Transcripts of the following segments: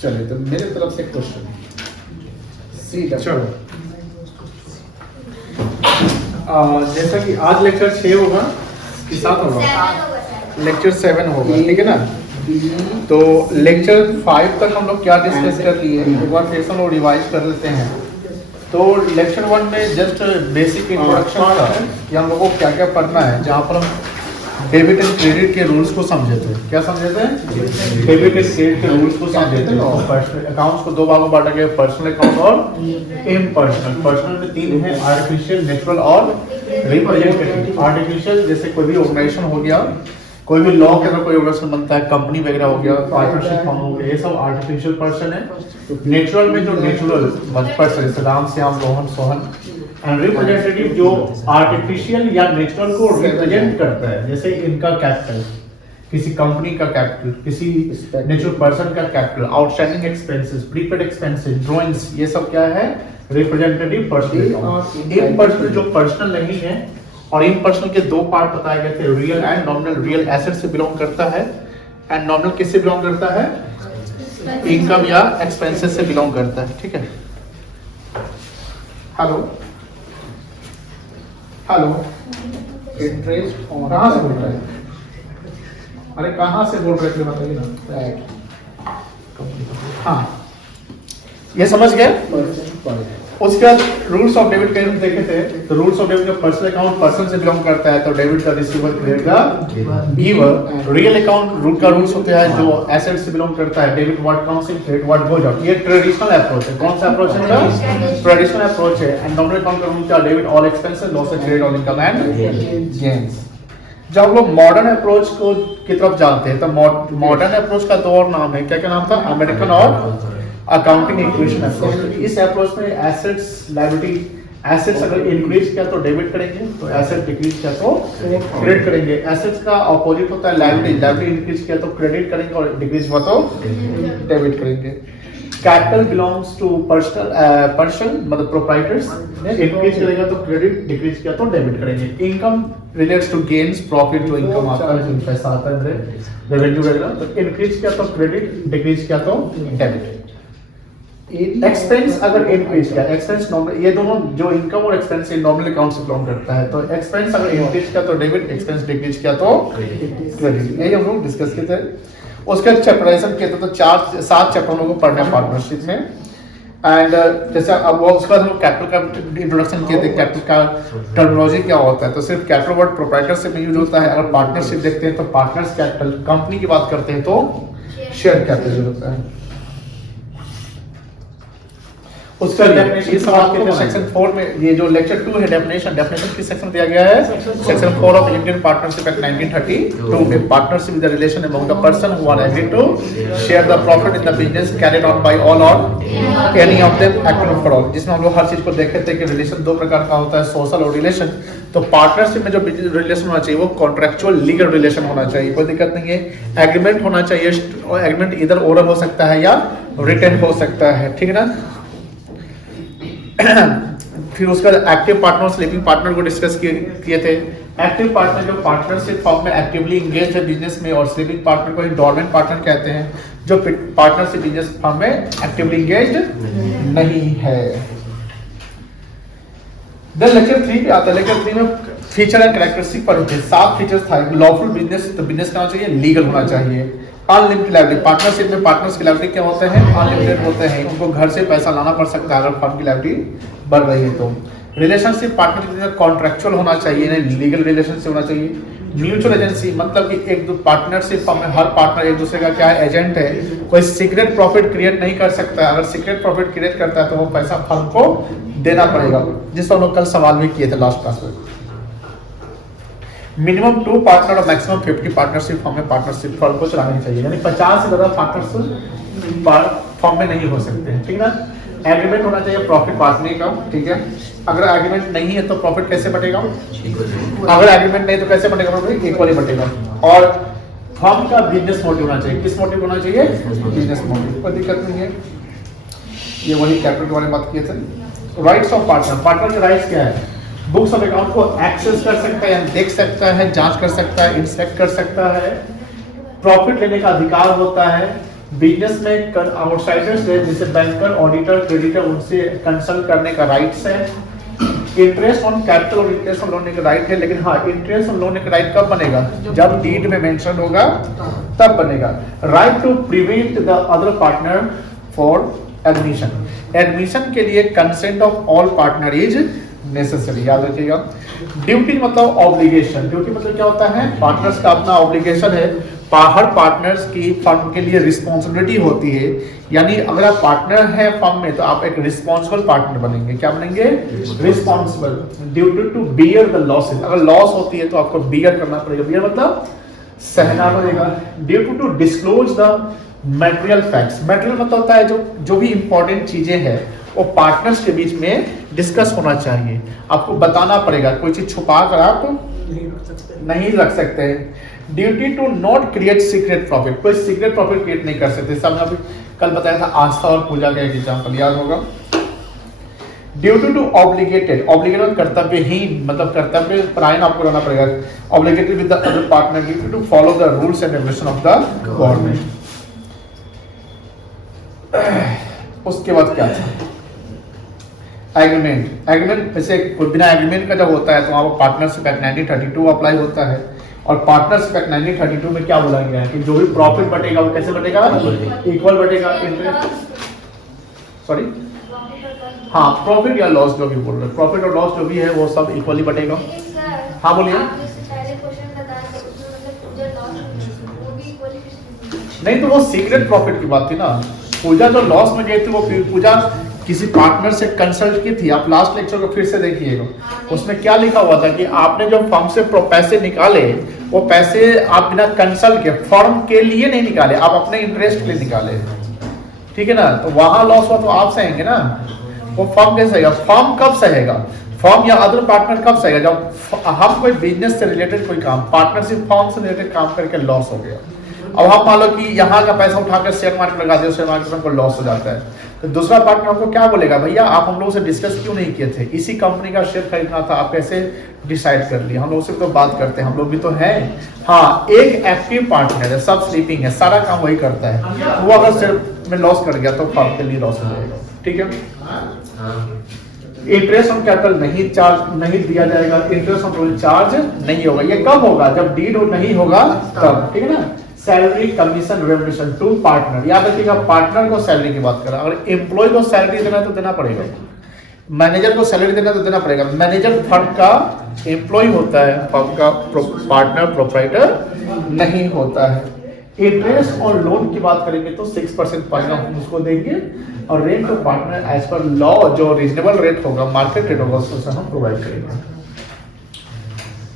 चलिए तो मेरे तरफ से क्वेश्चन सी चलो जैसा कि आज लेक्चर 6 होगा कि 7 होगा, लेक्चर 7 होगा, ठीक है ना। तो लेक्चर 5 तक हम लोग क्या डिस्कस कर लिए एक बार फिर से हम लोग रिवाइज कर लेते हैं। तो लेक्चर 1 में जस्ट बेसिक इंट्रोडक्शन था कि हम लोगों को क्या क्या पढ़ना है, जहाँ पर हम डेबिट एंड क्रेडिट के रूल्स को समझे थे। क्या समझे थे? डेबिट एंड क्रेडिट के रूल्स को समझे थे। और पर्सनल अकाउंट्स को दो भागों में बांटा गया, पर्सनल अकाउंट और इम्पर्सनल। पर्सनल में 3 है, आर्टिफिशियल, नेचुरल और रिप्रेजेंटेटिव। आर्टिफिशियल जैसे कोई भी ऑर्गेनाइजेशन हो गया, कोई भी लॉ के अंदर कोई ऑर्गेनाइजेशन बनता है, कंपनी वगैरह हो गया, पार्टनरशिप फॉर्म हो गया, ये सब आर्टिफिशियल पर्सन है। नेचुरल में जो नेचुरल पर्सन जैसे राम, श्याम, रोहन, सोहन। एंड रिप्रेजेंटेटिव जो आर्टिफिशियल या नेचुरल को रिप्रेजेंट करता है, जैसे इनका कैपिटल, किसी कंपनी का कैपिटल, किसी नेचुरल पर्सन का capital, outstanding expenses, prepaid expenses, drawings, ये सब क्या है? Representative person. इम्पर्सनल जो पर्सनल नहीं है, और इम्पर्सनल के 2 पार्ट बताए गए थे, real and nominal. Real asset से बिलोंग करता है एंड नॉमिनल किससे बिलोंग करता है? इनकम या एक्सपेंसेस से बिलोंग करता है, ठीक है। हेलो हेलो, इंटरेस्ट कहाँ से बोल रहे हैं? अरे कहाँ से बोल रहे थे बताइए ना। हाँ, ये समझ गए। उसके बाद रूल्स ऑफ डेबिट क्रेडिट देखे थे। तो रूल्स ऑफ डेबिट का पर्सनल अकाउंट पर्सन से बिलोंग करता है, तो डेबिट का रिसीवर, क्रेडिट का गिवर। रियल अकाउंट रूल का रूल्स होते हैं जो एसेट से बिलोंग करता है, debit what comes in, credit what goes out. ये ट्रेडिशनल अप्रोच है। कौन सा अप्रोच है? ट्रेडिशनल अप्रोच है। एंड नॉमिनल अकाउंट का रूल क्या? Debit all expenses, loss and credit all income and gains. जब हम लोग मॉडर्न अप्रोच को की तरफ जाते हैं, तो मॉडर्न अप्रोच का 2 और नाम है। क्या क्या नाम था? अमेरिकन और अकाउंटिंग इक्वेशन अप्रोच। इस अप्रोच में एसेट्स, लायबिलिटी, एसेट्स अगर इंक्रीज किया तो डेबिट करेंगे, तो एसेट डिक्रीज किया तो क्रेडिट करेंगे। एसेट्स का ऑपोजिट होता है लायबिलिटी। लायबिलिटी इंक्रीज किया तो क्रेडिट करेंगे और डिक्रीज हुआ तो डेबिट करेंगे। कैपिटल बिलोंग्स टू पर्सन मतलब प्रोप्राइटर्स। इंक्रीज करेगा तो क्रेडिट, डिक्रीज किया तो डेबिट करेंगे। Income relates to gains, profit, जो इनकम आता है, जो पैसा आता है, रेवेन्यू वगैरह। तो इंक्रीज किया तो क्रेडिट, डिक्रीज किया तो डेबिट। एक्सपेंस अगर इंक्रीज किया, एक्सपेंस नॉमिनल, ये दोनों जो इनकम और एक्सपेंस नॉमिनल अकाउंट से बिलोंग करता है। तो एक्सपेंस अगर इंक्रीज किया तो डेबिट, एक्सपेंस डिक्रीज किया तो क्रेडिट। यही हम लोग डिस्कस किए थे। उसके चैप्टराइजेशन किए थे, तो 7 चैप्टर हम लोग को पढ़ना है पार्टनरशिप में। एंड जैसे अब वो उसके बाद हम लोग कैपिटल का इंट्रोडक्शन किए थे। कैपिटल का टर्मिनोलॉजी क्या होता है? तो सिर्फ कैपिटल वर्ड प्रोप्राइटरशिप में यूज होता है। अगर पार्टनरशिप देखते हैं तो पार्टनर्स कैपिटल, कंपनी की बात करते हैं तो शेयर कैपिटल होता है। उसका डेफिनेशन सेक्शन 4 में, ये जो लेक्चर 2 है डेफिनेशन किस सेक्शन दिया गया है? Section 4 of Indian partnership act 1932 में। Partnership is the relation among the person who are agreed to share the profit in the business carried out by all or any of them acting for all. जिसमें हम लोग हर चीज को देखे थे कि relation 2 प्रकार का होता है, सोशल और रिलेशन। तो पार्टनरशिप में जो रिलेशन होना चाहिए वो कॉन्ट्रैक्चुअल लीगल रिलेशन होना चाहिए, कोई दिक्कत नहीं है। एग्रीमेंट होना चाहिए, एग्रीमेंट इधर ओरल हो सकता है या रिटन हो सकता है, ठीक है ना। फिर उसका एक्टिव पार्टनर, स्लीपिंग पार्टनर को डिस्कस किए थे। एक्टिव पार्टनर जो पार्टनरशिप फॉर्म में एक्टिवली इंगेज है बिजनेस में, और स्लीपिंग पार्टनर को डोरमेंट पार्टनर कहते हैं जो पार्टनरशिप बिजनेस फॉर्म में एक्टिवली इंगेज नहीं है। देन लेक्चर 3 पे आता है। लेक्चर 3 में फीचर एंड कैरेक्टरिस्टिक पर होते हैं। 7 फीचर्स था। लॉफुल बिजनेस, तो बिजनेस क्या होना चाहिए? लीगल होना चाहिए। अनलिमिटेड लायबिलिटी, पार्टनरशिप में पार्टनर्स की लायबिलिटी क्या होते हैं? अनलिमिटेड होते हैं। उनको घर से पैसा लाना पड़ सकता है अगर फर्म की लायबिलिटी बढ़ रही है तो। रिलेशनशिप पार्टनरशिप में कॉन्ट्रैक्चुअल होना चाहिए, नहीं लीगल रिलेशनशिप होना चाहिए। म्यूचुअल एजेंसी मतलब कि एक दो पार्टनरशिप फर्म में हर पार्टनर एक दूसरे का क्या है? एजेंट है। कोई सीक्रेट प्रॉफिट क्रिएट नहीं कर सकता। अगर सीक्रेट प्रॉफिट क्रिएट करता है तो वो पैसा फर्म को देना पड़ेगा, जिस पर हम लोग कल सवाल भी किए थे लास्ट क्लास में। मिनिमम 2 पार्टनर और मैक्सिमम 50 पार्टनरशिप फॉर्म में पार्टनरशिप फर्म को चलानी चाहिए, यानी 50 से ज्यादा पार्टनरशिप फॉर्म में नहीं हो सकते हैं, ठीक ना। एग्रीमेंट होना चाहिए प्रॉफिट बांटने का, ठीक है। अगर एग्रीमेंट नहीं है तो प्रॉफिट कैसे बटेगा? अगर एग्रीमेंट नहीं तो कैसे बटेगा? Profit equally बटेगा। और फर्म का बिजनेस मोटिव होना चाहिए। किस मोटिव होना चाहिए? Business motive. कोई दिक्कत नहीं है। ये वही कैपिटल के बारे में बात किए थे। राइट्स ऑफ पार्टनर, पार्टनर के राइट्स क्या है? बुक्स ऑफ अकाउंट को एक्सेस कर सकता है, देख सकता है, जांच कर सकता है, इंस्पेक्ट कर सकता है, प्रॉफिट लेने का अधिकार होता है। बिजनेस में आउटसाइडर्स है जैसे बैंकर, ऑडिटर, क्रेडिटर, उनसे कंसल्ट करने का राइट्स है। इंटरेस्ट ऑन कैपिटल और इंटरेस्ट ऑन लोन का राइट है, लेकिन हाँ इंटरेस्ट ऑन लोन का राइट कब बनेगा? जब डीड में मेंशन होगा तब बनेगा। Right to prevent the other partner for admission, admission के लिए consent of all partner is necessary, याद रखिएगा। ड्यूटी मतलब ऑब्लिगेशन, ड्यूटी मतलब क्या होता है? पार्टनर्स का अपना ऑब्लिगेशन है, हर पार्टनर्स की फर्म के लिए रिस्पॉन्सिबिलिटी होती है। यानी अगर आप पार्टनर हैं फर्म में तो आप एक रिस्पॉन्सिबल पार्टनर बनेंगे। क्या बनेंगे? Responsible. Duty to bear the losses, अगर लॉस होती है तो आपको बियर करना पड़ेगा। बियर मतलब सहना पड़ेगा। Duty to disclose the material facts, material मतलब होता है जो भी इंपॉर्टेंट चीजें हैं वो पार्टनर्स के बीच में डिस्कस होना चाहिए, आपको बताना पड़ेगा। कोई चीज छुपा कर आप नहीं रख सकते। Duty to not create secret profit, कोई सीक्रेट प्रॉफिट क्रिएट नहीं कर सकते। सब अभी कल बताया था आस्था और पूजा का एक एग्जाम्पल, याद होगा। ड्यूटी टू ऑब्लिगेटेड, ऑब्लिगेटेड कर्तव्यहीन मतलब कर्तव्य परायण आपको रहना पड़ेगा। Obligated with the other partner, duty to follow the rules and regulation of the government. उसके बाद क्या था? एग्रीमेंट, एग्रीमेंट जैसे बिना एग्रीमेंट का जब होता है तो वहाँ पार्टनरशिप एक्ट 1932 अप्लाई होता है। और पार्टनरशिप एक्ट 1932 में क्या बोला गया है कि जो भी प्रॉफिट बटेगा वो कैसे बटेगा? इक्वल बटेगा। इंटरेस्ट, सॉरी हाँ प्रॉफिट या लॉस जो भी बोल रहे हैं, प्रॉफिट और लॉस जो भी है वो सब इक्वली बटेगा। हाँ बोलिए। नहीं तो वो सीक्रेट प्रॉफिट की बात थी ना। पूजा जो लॉस में गई थी वो पूजा किसी पार्टनर से कंसल्ट की थी। आप लास्ट लेक्चर को फिर से देखिएगा, उसमें क्या लिखा हुआ था कि आपने जो फर्म से पैसे निकाले वो पैसे आप बिना कंसल्ट के फर्म के लिए नहीं निकाले, आप अपने इंटरेस्ट के लिए निकाले, ठीक है ना। तो वहां लॉस हुआ तो आप सहेंगे ना, वो फर्म कैसे सहेगा? फर्म कब सहेगा? फर्म या अदर पार्टनर कब सहेगा? जब हम कोई बिजनेस से रिलेटेड कोई काम, पार्टनरशिप फर्म से रिलेटेड काम करके लॉस हो गया। अब हम मान लो कि यहाँ का पैसा उठाकर शेयर मार्केट लगा दिया, शेयर मार्केट में कोई लॉस हो जाता है, तो दूसरा पार्टनर आपको क्या बोलेगा? भैया आप हम लोगों से डिस्कस क्यों नहीं किए थे? इसी कंपनी का शेयर खरीदना था, आप कैसे डिसाइड कर लिए? हम लोग से तो बात करते हैं, हम लोग भी तो हैं। हाँ एक एक्टिव पार्टनर है, सब स्लीपिंग है, सारा काम वही करता है। वो अगर शेयर में लॉस कर गया तो फर्म के लिए लॉस हो जाएगा, ठीक है। इंटरेस्ट ऑन कैपिटल नहीं दिया जाएगा, इंटरेस्ट ऑन चार्ज नहीं होगा। ये कब होगा? जब डीड नहीं होगा तब, ठीक है ना। Salary, commission, remuneration to partner, याद रखिएगा पार्टनर को सैलरी की बात करें। अगर एम्प्लॉय को सैलरी देना है तो देना पड़ेगा, मैनेजर को सैलरी देना तो देना पड़ेगा। मैनेजर फर्म का एम्प्लॉय होता है, फर्म का पार्टनर प्रोप्राइटर नहीं होता है। इंटरेस्ट और लोन की बात करेंगे तो 6% पर हम उसको देंगे, और rent of partner as per law जो रीजनेबल रेट होगा, मार्केट रेट होगा, उससे हम प्रोवाइड करेंगे।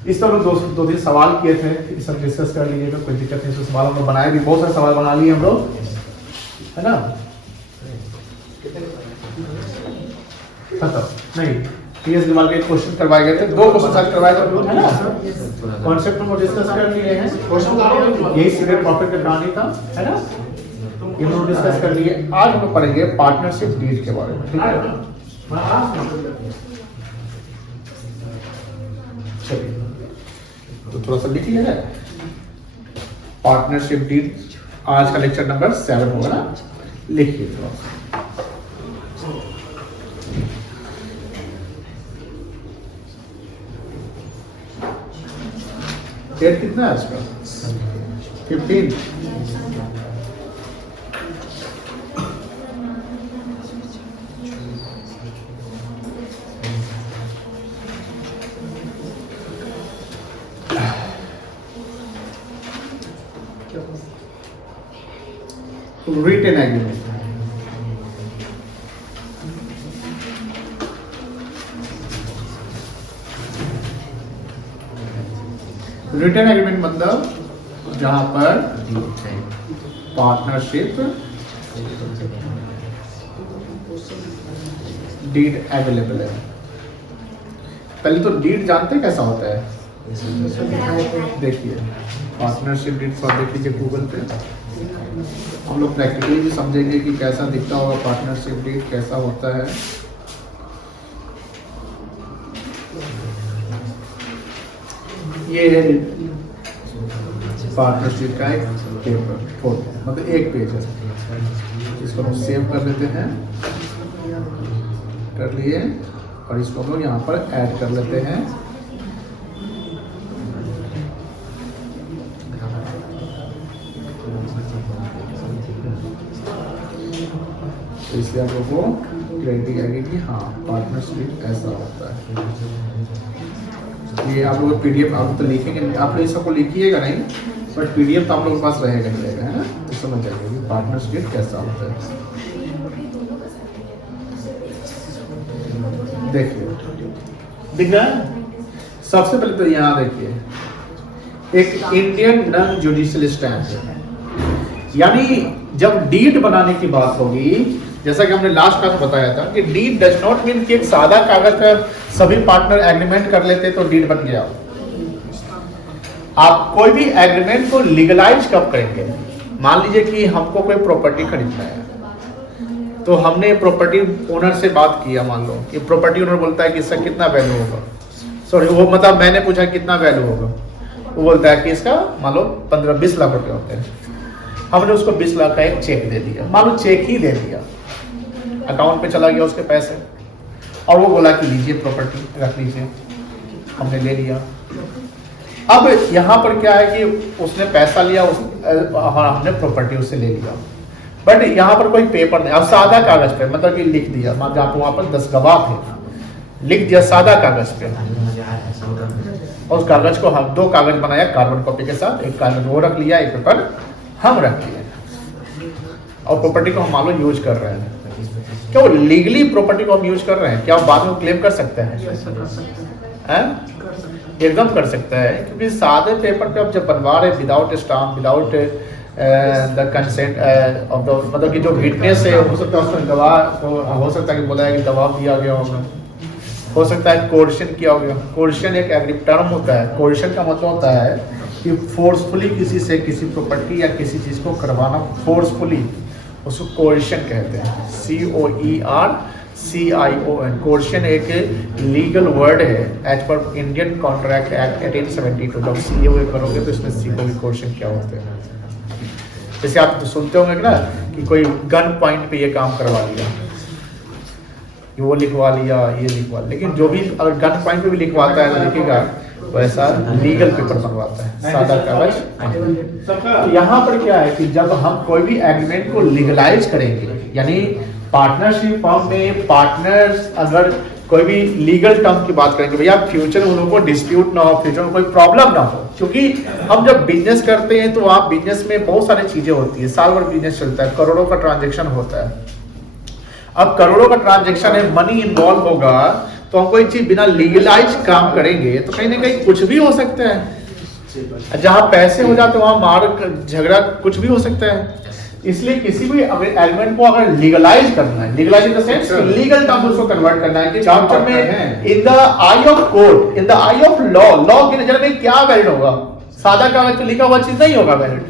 इस तरह दो तीन सवाल किए थे, ये सब डिस्कस कर लीजिएगा, कोई दिक्कत नहीं। सवाल हम लोग बनाए भी, बहुत सारे सवाल बना लिए हम लोग, है ना। नहीं पीएस दिमाग के क्वेश्चन करवाए गए थे, 2 क्वेश्चन करवाए थे, है ना। कॉन्सेप्ट को डिस्कस कर लिए हैं, यही सीक्रेट प्रॉफिट का कहानी था, है ना। ये हम लोग डिस्कस कर लिए। आज हम लोग पढ़ेंगे पार्टनरशिप डीड के बारे में, ठीक है। तो थोड़ा सा लिख लिया जाए पार्टनरशिप डीड। आज का लेक्चर नंबर 7 होगा ना, लिखिए थोड़ा सा। डेट कितना है इसका? 15। written agreement, रिटर्न एग्रीमेंट मतलब जहां पर पार्टनरशिप डीड अवेलेबल है। पहले तो डीड जानते कैसा होता है, देखिए पार्टनरशिप डीड पर देख लीजिए गूगल पे, हम लोग प्रैक्टिकली भी समझेंगे कि कैसा दिखता होगा पार्टनरशिप डीड, कैसा होता है। ये है पार्टनरशिप का एक पेपर फोटो, मतलब एक पेज है। इसको हम सेव कर लेते हैं, कर लिए, और इसको हम लोग यहाँ पर ऐड कर लेते हैं। तो इसलिए आप लोगों को क्लैरिटी आएगी कि हाँ पार्टनरशिप ऐसा होता है। ये आप लोग PDF आप तो लिखेंगे, आप लोग सबको लिखिएगा नहीं, बट PDF तो आप लोगों के पास रहेगा ही रहेगा, है ना, तो समझ जाएंगे कि पार्टनरशिप कैसा होता है। देखिए दिख रहा है। सबसे पहले तो यहाँ देखिए एक इंडियन नॉन जुडिशियल स्टैम्प है, यानी जब डीड बनाने की बात होगी, जैसा कि हमने लास्ट क्लास में बताया था कि डीड डज नॉट मीन कि एक सादा कागज पर सभी पार्टनर एग्रीमेंट कर लेते तो डीड बन गया। आप कोई भी एग्रीमेंट को लीगलाइज कब करेंगे? मान लीजिए कि हमको कोई प्रॉपर्टी खरीदना है, तो हमने प्रॉपर्टी ओनर से बात किया, मान लो कि प्रॉपर्टी ओनर बोलता है कि इसका कितना वैल्यू होगा, सॉरी वो मतलब मैंने पूछा कितना वैल्यू होगा, वो बोलता है कि इसका मान लो 15-20 लाख रुपए होते हैं। हमने उसको 20 लाख का एक चेक दे दिया, मान लो चेक ही दे दिया, अकाउंट पे चला गया उसके पैसे, और वो बोला कि लीजिए प्रॉपर्टी रख लीजिए, हमने ले लिया। अब यहाँ पर क्या है कि उसने पैसा लिया, हमने प्रॉपर्टी उससे ले लिया, बट यहाँ पर कोई पेपर नहीं, अब सादा कागज पे मतलब कि लिख दिया, मान लो आप वहाँ पर 10 गवाह थे, लिख दिया सादा कागज पे, और उस कागज को हम 2 कागज बनाया कार्बन कॉपी के साथ, एक कागज वो रख लिया, एक पेपर हम रख लिए, और प्रॉपर्टी को हम मान लो यूज कर रहे हैं। क्या वो लीगली प्रॉपर्टी को हम यूज कर रहे हैं? क्या बाद में क्लेम कर सकते हैं? एकदम कर सकता है, क्योंकि सादे पेपर पे आप जब बनवा रहे without stamp, without the consent of the, मतलब कि जो विटनेस है, हो सकता है उसमें गवाह हो सकता है कि बोला है कि दबाव दिया गया होगा, हो सकता है कोर्शन किया हो गया। कोर्शन एक एग्री टर्म होता है। कोर्शन का मतलब होता है कि फोर्सफुली किसी से किसी प्रॉपर्टी या किसी चीज को करवाना, फोर्सफुली, उसको कोर्शन कहते हैं, COERCION। कोर्शन एक लीगल वर्ड है as per Indian Contract Act 1872। जब COE करोगे तो इसमें सी को भी कोर्शन क्या होते हैं। जैसे आप तो सुनते होंगे ना कि कोई गन पॉइंट पे ये काम करवा लिया, वो लिखवा लिया, ये लिखवा, लेकिन जो भी अगर गन पॉइंट पे भी लिखवाता है तो लिखेगा वैसा लीगल पेपर बनवाता है, सादा कागज। तो यहाँ पर क्या है कि जब हम कोई भी एग्रीमेंट को लीगलाइज करेंगे, यानी पार्टनरशिप फॉर्म में पार्टनर्स अगर कोई भी लीगल टर्म की बात करेंगे, भैया फ्यूचर में उन लोगों को डिस्प्यूट ना हो, फ्यूचर में कोई प्रॉब्लम ना हो, क्योंकि हम जब बिजनेस करते हैं तो वहाँ बिजनेस में बहुत सारी चीजें होती है, साल भर बिजनेस चलता है, करोड़ों का ट्रांजेक्शन होता है। अब करोड़ों का ट्रांजेक्शन है, मनी इन्वॉल्व होगा, तो हम कोई चीज बिना लीगलाइज काम करेंगे तो कहीं ना कहीं कुछ भी हो सकता है। जहां पैसे हो जाते वहां मार झगड़ा कुछ भी हो सकता है। इसलिए किसी भी एलिमेंट को अगर लीगलाइज करना है, legalise in the sense legal term उसको कन्वर्ट करना है कि चार्टर में in the eye of court, in the eye of law, law की नजर में क्या वैलिड होगा? सादा कागज पे लिखा हुआ चीज नहीं होगा वैलिड,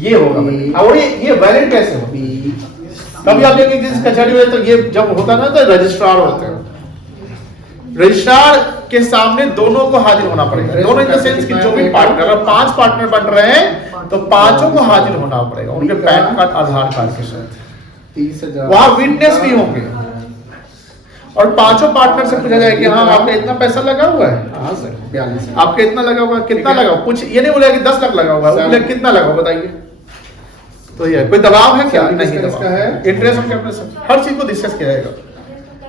ये होगा। और ये वैलिड कैसे होगा? कभी आप देखेंगे किसी कचहरी में तो ये जब होता ना तो रजिस्ट्रार होते हैं, रजिस्ट्रार के सामने दोनों को हाजिर होना पड़ेगा, दोनों इन द सेंस कि जो भी पार्टनर, अगर 5 पार्टनर बन रहे हैं तो पांचों को हाजिर होना पड़ेगा उनके पैन कार्ड, आधार कार्ड के साथ। 30,000 वहां विटनेस भी होंगे और पांचों पार्टनर से पूछा जाएगा कि हाँ आपका इतना पैसा लगा हुआ है, हाँ सर 42, आपके इतना लगा हुआ है, कितना लगा? कुछ ये नहीं बोला कि 10 लाख लगा हुआ है, बोले कितना लगा हुआ बताइए। तो ये कोई दबाव है क्या? नहीं दबाव है, इंटरेस्ट ऑफ कैपिटल, हर चीज को डिस्कस किया जाएगा।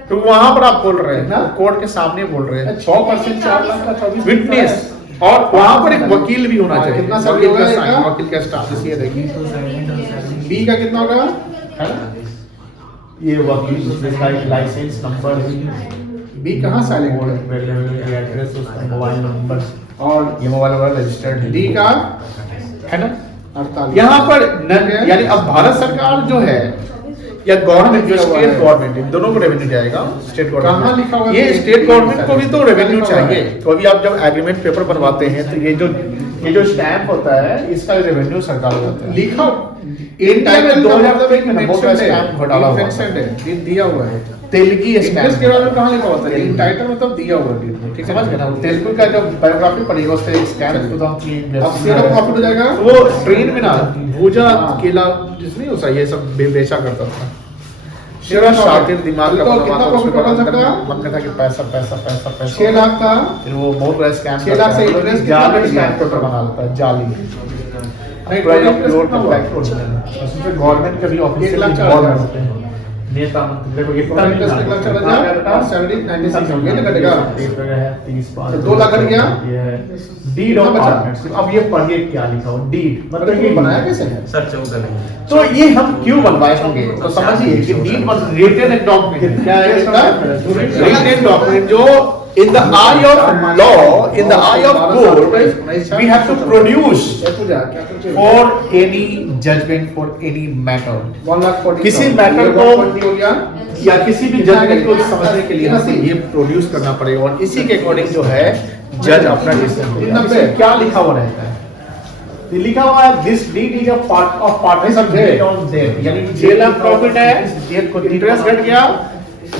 तो वहां पर आप बोल रहे हैं ना, कोर्ट के सामने बोल रहे हैं 6% 4 लाख का 24 विटनेस, और वहां पर एक वकील भी होना चाहिए। कितना वकील का साइन, वकील का स्टाफ। ये देखिए बी का कितना होगा, है ना, ये वकील का लाइसेंस नंबर, बी कहां साइलेंट है, एड्रेस, उसका मोबाइल नंबर, और ये मोबाइल नंबर रजिस्टर्ड है। डी का है ना 48। यहाँ पर यानी अब भारत सरकार जो है या गवर्नमेंट जो स्टेट गवर्नमेंट, इन दोनों को रेवेन्यू जाएगा। स्टेट कहाँ लिखा हुआ गवर्नमेंट, है? ये स्टेट गवर्नमेंट को भी तो रेवेन्यू चाहिए। तो अभी आप जब एग्रीमेंट पेपर बनवाते हैं तो ये जो स्टैम्प होता है इसका रेवेन्यू सरकार को जाता है। लिखा इंडिया में 2003 में बहुत सारा स्टैम्प घोटाला हुआ था। है, दिया हुआ है। तेलुगी इंग्लिश के स्टैम्प, बारे में कहाँ लिखा होता है? टाइटल मतलब दिया हुआ है, ठीक समझ गए ना? तेलुगु का जब बायोग्राफी पढ़ेगा उससे स्टैम्प 2003 अब शेयर ऑफ प्रॉफिट हो जाएगा। वो ट्रेन में ना भूजा केला जिसमें होता है ये सब बेचा करता था। शेयर शेरा ऑफ शातिर दिमाग का तो बनवा कितना था, प्रॉफिट उसके होगा बाद सकता? मन में था कि पैसा पैसा पैसा पैसा 6 लाख था। फिर वो बहुत बड़ा स्कैम 6 लाख से interest कितना जाली लग गया? स्टैम्प पेपर बना लेता है, जाली नहीं, पूरा total एक interest करोड़ कितना का हुआ? बैक उसमें गवर्नमेंट के भी ऑफिस 1,04,000 होते हैं, नेता मंत्री देखो ये Total interest 1,04,000 और salary 96 हो गया ना, घटेगा। तो 2 लाख घट गया। ये है डीड ऑफ कितना बचा? पार्टनरशिप। अब ये पढ़िए क्या लिखा हो, डीड मतलब ये बनाया कैसे है? सर 14 नहीं तो ये हम क्यों बनवाए होंगे तो समझिए कि डीड मतलब रिटन एक डॉक्यूमेंट क्या है इसका, रिटन डॉक्यूमेंट जो in the eye of law, in the eye of court, we have to produce for any judgment, for any matter. 1,40,000 किसी matter को 1,40 हो गया। या किसी भी जजमेंट को समझने के लिए हमें ये प्रोड्यूस करना पड़ेगा और इसी के अकॉर्डिंग जो है जज अपना डिसीजन लेगा। इसमें क्या लिखा हुआ रहता है? ये लिखा हुआ है this deed is a part of partnership on debt, यानी 6 लाख प्रॉफिट है, डेट को इंटरेस्ट घट गया,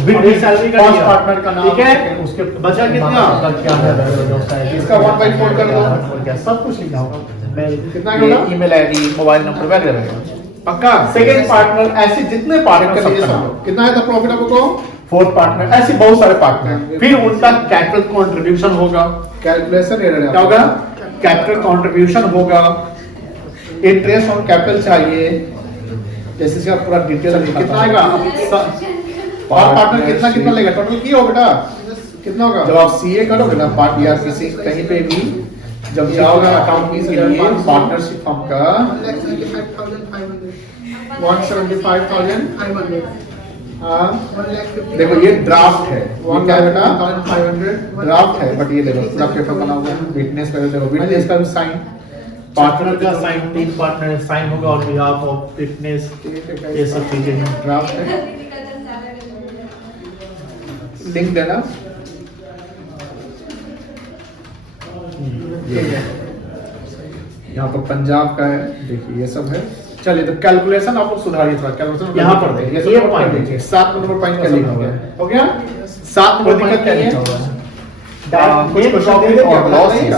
विद सैलरी का पार्टनर का नाम, ठीक है, उसके बचा कितना क्या है इसका 1/4 कर दो। क्या सब कुछ लिखा होगा, कितना होगा? ईमेल आईडी, मोबाइल नंबर वगैरह रहेगा। पक्का सेकंड पार्टनर, ऐसे जितने पार्टनर कर लीजिए सब सब। कितना है था प्रॉफिट आपको? फोर्थ पार्टनर, ऐसे बहुत सारे पार्टनर, फिर उनका कैपिटल कंट्रीब्यूशन होगा। कैलकुलेशन एरर क्या होगा? कैपिटल कंट्रीब्यूशन होगा, इंटरेस्ट ऑन कैपिटल चाहिए, जैसे इसका पूरा डिटेल कितना आएगा? और पार्टनर कितना कितना लेगा? टोटल की हो बेटा कितना होगा? जब आप सीए करोगे ना पार्ट या किसी कहीं पे भी जब जाओगे अकाउंट के लिए पार्टनरशिप फर्म का 175,500 हाँ देखो ये ड्राफ्ट है, ये क्या है बेटा? 1,500 ड्राफ्ट है, बट ये देखो पूरा पेपर बना हुआ है, विटनेस का देखो, विटनेस का भी साइन, पार्टनर का साइन, 3 पार्टनर साइन होगा ऑन बिहाफ ऑफ विटनेस, ये सब चीजें हैं। ड्राफ्ट है, लिंक देना, ये है यहाँ पर पंजाब का है, देखिए ये सब है। चलिए तो कैलकुलेशन आप लोग सुधारिए थोड़ा, कैलकुलेशन यहाँ पर देखिए, ये सब पॉइंट देखिए, 7 नंबर पॉइंट क्या लिखा हुआ है? हो गया 7 नंबर पॉइंट क्या लिखा हुआ है? कुछ क्वेश्चन दे देंगे or क्या? losses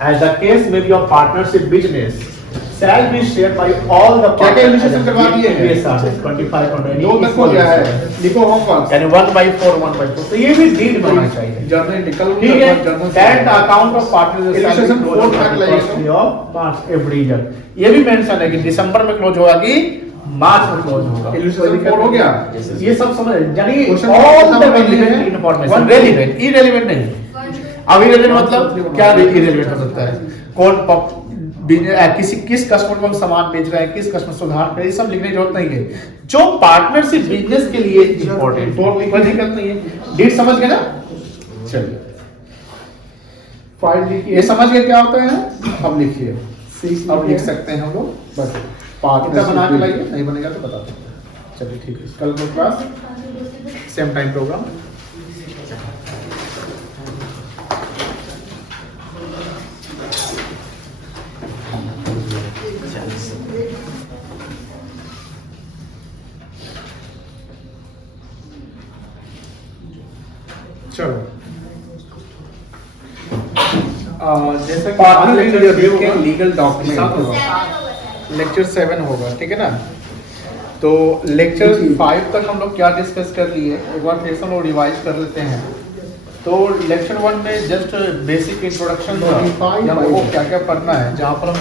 as the case may be of partnership business shall be shared by all the क्या क्या illustration करवा दिए हैं? Yes sir, 25 दो तक हो गया है, लिखो होमवर्क। यानी 1/4 तो ये भी डीड बनना चाहिए, जर्नल निकल ठीक है। That account of partner Illustration 4 तक लगेगा। ऑफ मार्च एवरी ईयर, ये भी मेंशन है कि दिसंबर में क्लोज होगा कि मार्च में क्लोज होगा। Illustration 4 हो गया। ये सब समझ, यानी Question ऑल कितना द बना दिए हैं? रेलेवेंट इंफॉर्मेशन, रेलेवेंट, इरेलेवेंट नहीं। अब इरेलेवेंट मतलब क्या इरेलेवेंट हो सकता है? कौन किस कस्टमर को हम सामान बेच रहे हैं, किस कस्टमर से उधार कर रहे हैं, ये सब लिखने की जरूरत नहीं है। जो पार्टनरशिप बिजनेस के लिए इंपॉर्टेंट, कोई दिक्कत नहीं है। डीड समझ गए ना? चलिए फाइल लिखिए। ये समझ गए क्या होता है? अब लिखिए, अब लिख सकते हैं हम लोग, बस कितना बना के लाइए, नहीं बनेगा तो बता दो। चलिए ठीक है, कल को क्लास सेम टाइम प्रोग्राम। चलो जैसा कि आज लेक्चर लीगल डॉक्यूमेंट लेक्चर 7 होगा, ठीक है ना? तो लेक्चर 5 तक हम लोग क्या डिस्कस कर लिए, एक बार फिर से हम लोग रिवाइज कर लेते हैं। तो लेक्चर 1 में जस्ट बेसिक इंट्रोडक्शन था, हमको क्या क्या पढ़ना है, जहाँ पर हम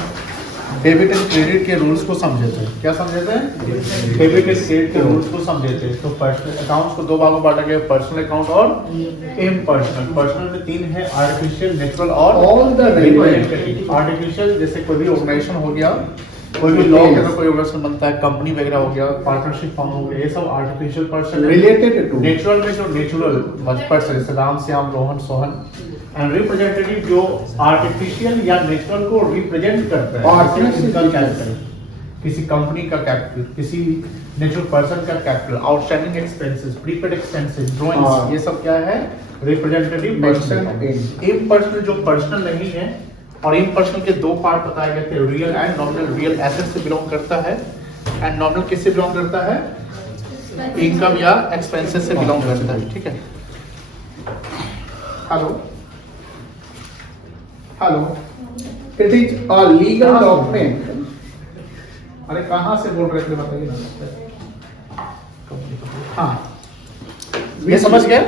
डेबिट एंड क्रेडिट के रूल्स को समझे थे। क्या समझे थे? डेबिट एंड क्रेडिट के रूल्स को समझे थे। तो पर्सनल अकाउंट्स को 2 भागों बांटा गया, पर्सनल अकाउंट और इम्पर्सनल। पर्सनल में 3 है, आर्टिफिशियल, नेचुरल और All the relevant। आर्टिफिशियल जैसे कोई भी ऑर्गेनाइजेशन हो गया, कोई भी लॉ के कोई ऑर्गेनाइजेशन बनता है, कंपनी वगैरह हो गया, पार्टनरशिप फॉर्म हो गया, ये सब artificial person related to natural में जो नेचुरल पर्सन जैसे राम, श्याम, रोहन, सोहन, एंड रिप्रेजेंटेटिव जो आर्टिफिशियल या नेचुरल को रिप्रेजेंट करता है, Partnership कैरेक्टर। किसी कंपनी का कैपिटल, किसी नेचुरल पर्सन का capital, outstanding expenses, prepaid expenses, drawings, ये सब क्या है रिप्रेजेंटेटिव पर्सनल। इम्पर्सनल जो पर्सनल नहीं है, और इम्पर्सनल के दो पार्ट बताए गए थे, real and nominal. Real asset से बिलोंग करता है एंड नॉमिनल किससे बिलोंग करता है, इनकम या एक्सपेंसेस से बिलोंग करता है। ठीक है, hello hello, it is a legal document. अरे कहाँ से बोल रहे थे बताइए ना। हाँ, ये समझ गए।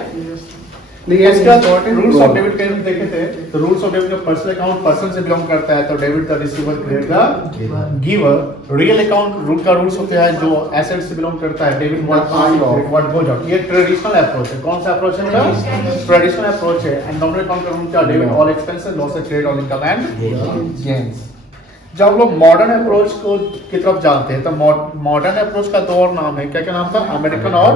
इसका रूल्स ऑफ डेबिट का हम देखे थे, तो रूल्स ऑफ डेबिट का पर्सनल अकाउंट पर्सन से बिलोंग करता है, तो debit the receiver, credit the giver. Real account rule का रूल्स होता है जो एसेट से बिलोंग करता है, डेबिट व्हाट गोज आउट। ये ट्रेडिशनल अप्रोच है। कौन सा अप्रोच है? ट्रेडिशनल अप्रोच है। एंड नॉमिनल अकाउंट का रूल क्या, debit all expenses, loss and credit all income and gains. जब हम लोग मॉडर्न अप्रोच को की तरफ जाते हैं, तो मॉडर्न अप्रोच का दो और नाम है, क्या क्या नाम था, अमेरिकन और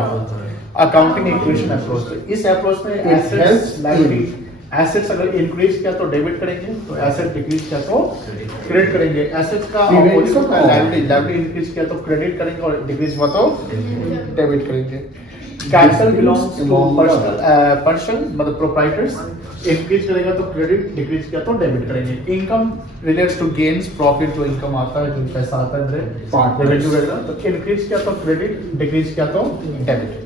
अकाउंटिंग इक्वेशन अप्रोच। इस अप्रोच में एसेट्स लायबिलिटी, एसेट्स अगर इंक्रीज किया तो डेबिट करेंगे, तो एसेट डिक्रीज किया तो क्रेडिट करेंगे। एसेट्स का अपोजिट होता है लायबिलिटी, लायबिलिटी इंक्रीज किया तो क्रेडिट करेंगे और डिक्रीज हुआ तो डेबिट करेंगे। कैपिटल बिलोंग्स टू पर्सन मतलब प्रोप्राइटर्स, इंक्रीज करेगा तो क्रेडिट, डिक्रीज किया तो डेबिट करेंगे। Income relates to gains, profit जो इनकम आता है, जो पैसा आता है रेवेन्यू वगैरह, तो इंक्रीज किया तो क्रेडिट, डिक्रीज किया तो डेबिट।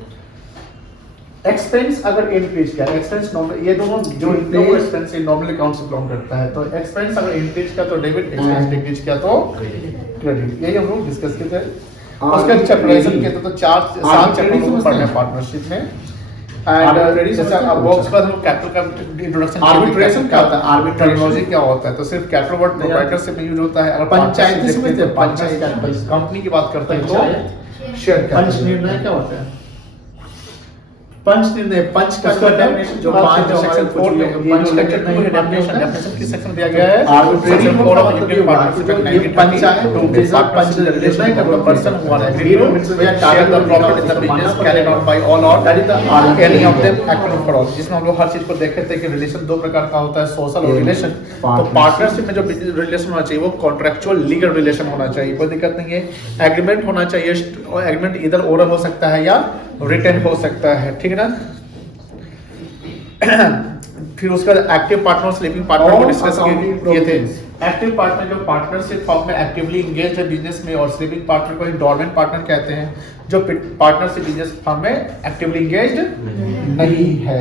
एक्सपेंस अगर इंक्रीज किया, एक्सपेंस नॉमिनल, ये दोनों जो इनकम एक्सपेंस नॉमिनल अकाउंट से बिलोंग करता है, तो एक्सपेंस अगर इंक्रीज किया तो डेबिट, एक्सपेंस डिक्रीज किया तो क्रेडिट। यही हम लोग डिस्कस किए थे। उसका सेपरेशन किया था, तो 7 चैप्टर पढ़ने पार्टनरशिप में। एंड जैसे अब उसके बाद हम कैपिटल का इंट्रोडक्शन, आर्बिट्रेशन क्या होता है, आर्बिट्रेशन क्या होता है, तो सिर्फ कैपिटल वर्ड प्रोप्राइटरशिप में यूज होता है। अगर पंचायत में पंचायत कंपनी की बात करते हैं तो शेयर पंच निर्णय क्या होता है, पंच निर्णय, पंच का डेफिनेशन जो 5 सेक्शन 4 में पंच का डेफिनेशन किस सेक्शन दिया गया है, arbitration for of Indian partnership. ये panchayat to is a panch relation का person who are agree to share the profit in the business carried out by all or that is the any of them account for all. जिसमें हम लोग हर चीज को देखे थे कि रिलेशन दो प्रकार का होता है, सोशल और रिलेशन। तो पार्टनरशिप में जो रिलेशन होना चाहिए वो कॉन्ट्रैक्चुअल लीगल रिलेशन होना चाहिए, कोई दिक्कत नहीं है। एग्रीमेंट होना चाहिए, एग्रीमेंट इधर ओरल हो सकता है या रिटर्न हो सकता है, ठीक है ना। फिर उसके बाद एक्टिव पार्टनर, स्लीपिंग पार्टनर को डिस्कस किए थे। एक्टिव पार्टनर जो पार्टनरशिप फॉर्म में एक्टिवली इंगेज है बिजनेस में, और स्लीपिंग पार्टनर को डोरमेंट पार्टनर कहते हैं जो पार्टनरशिप बिजनेस फॉर्म में एक्टिवली इंगेज्ड नहीं है।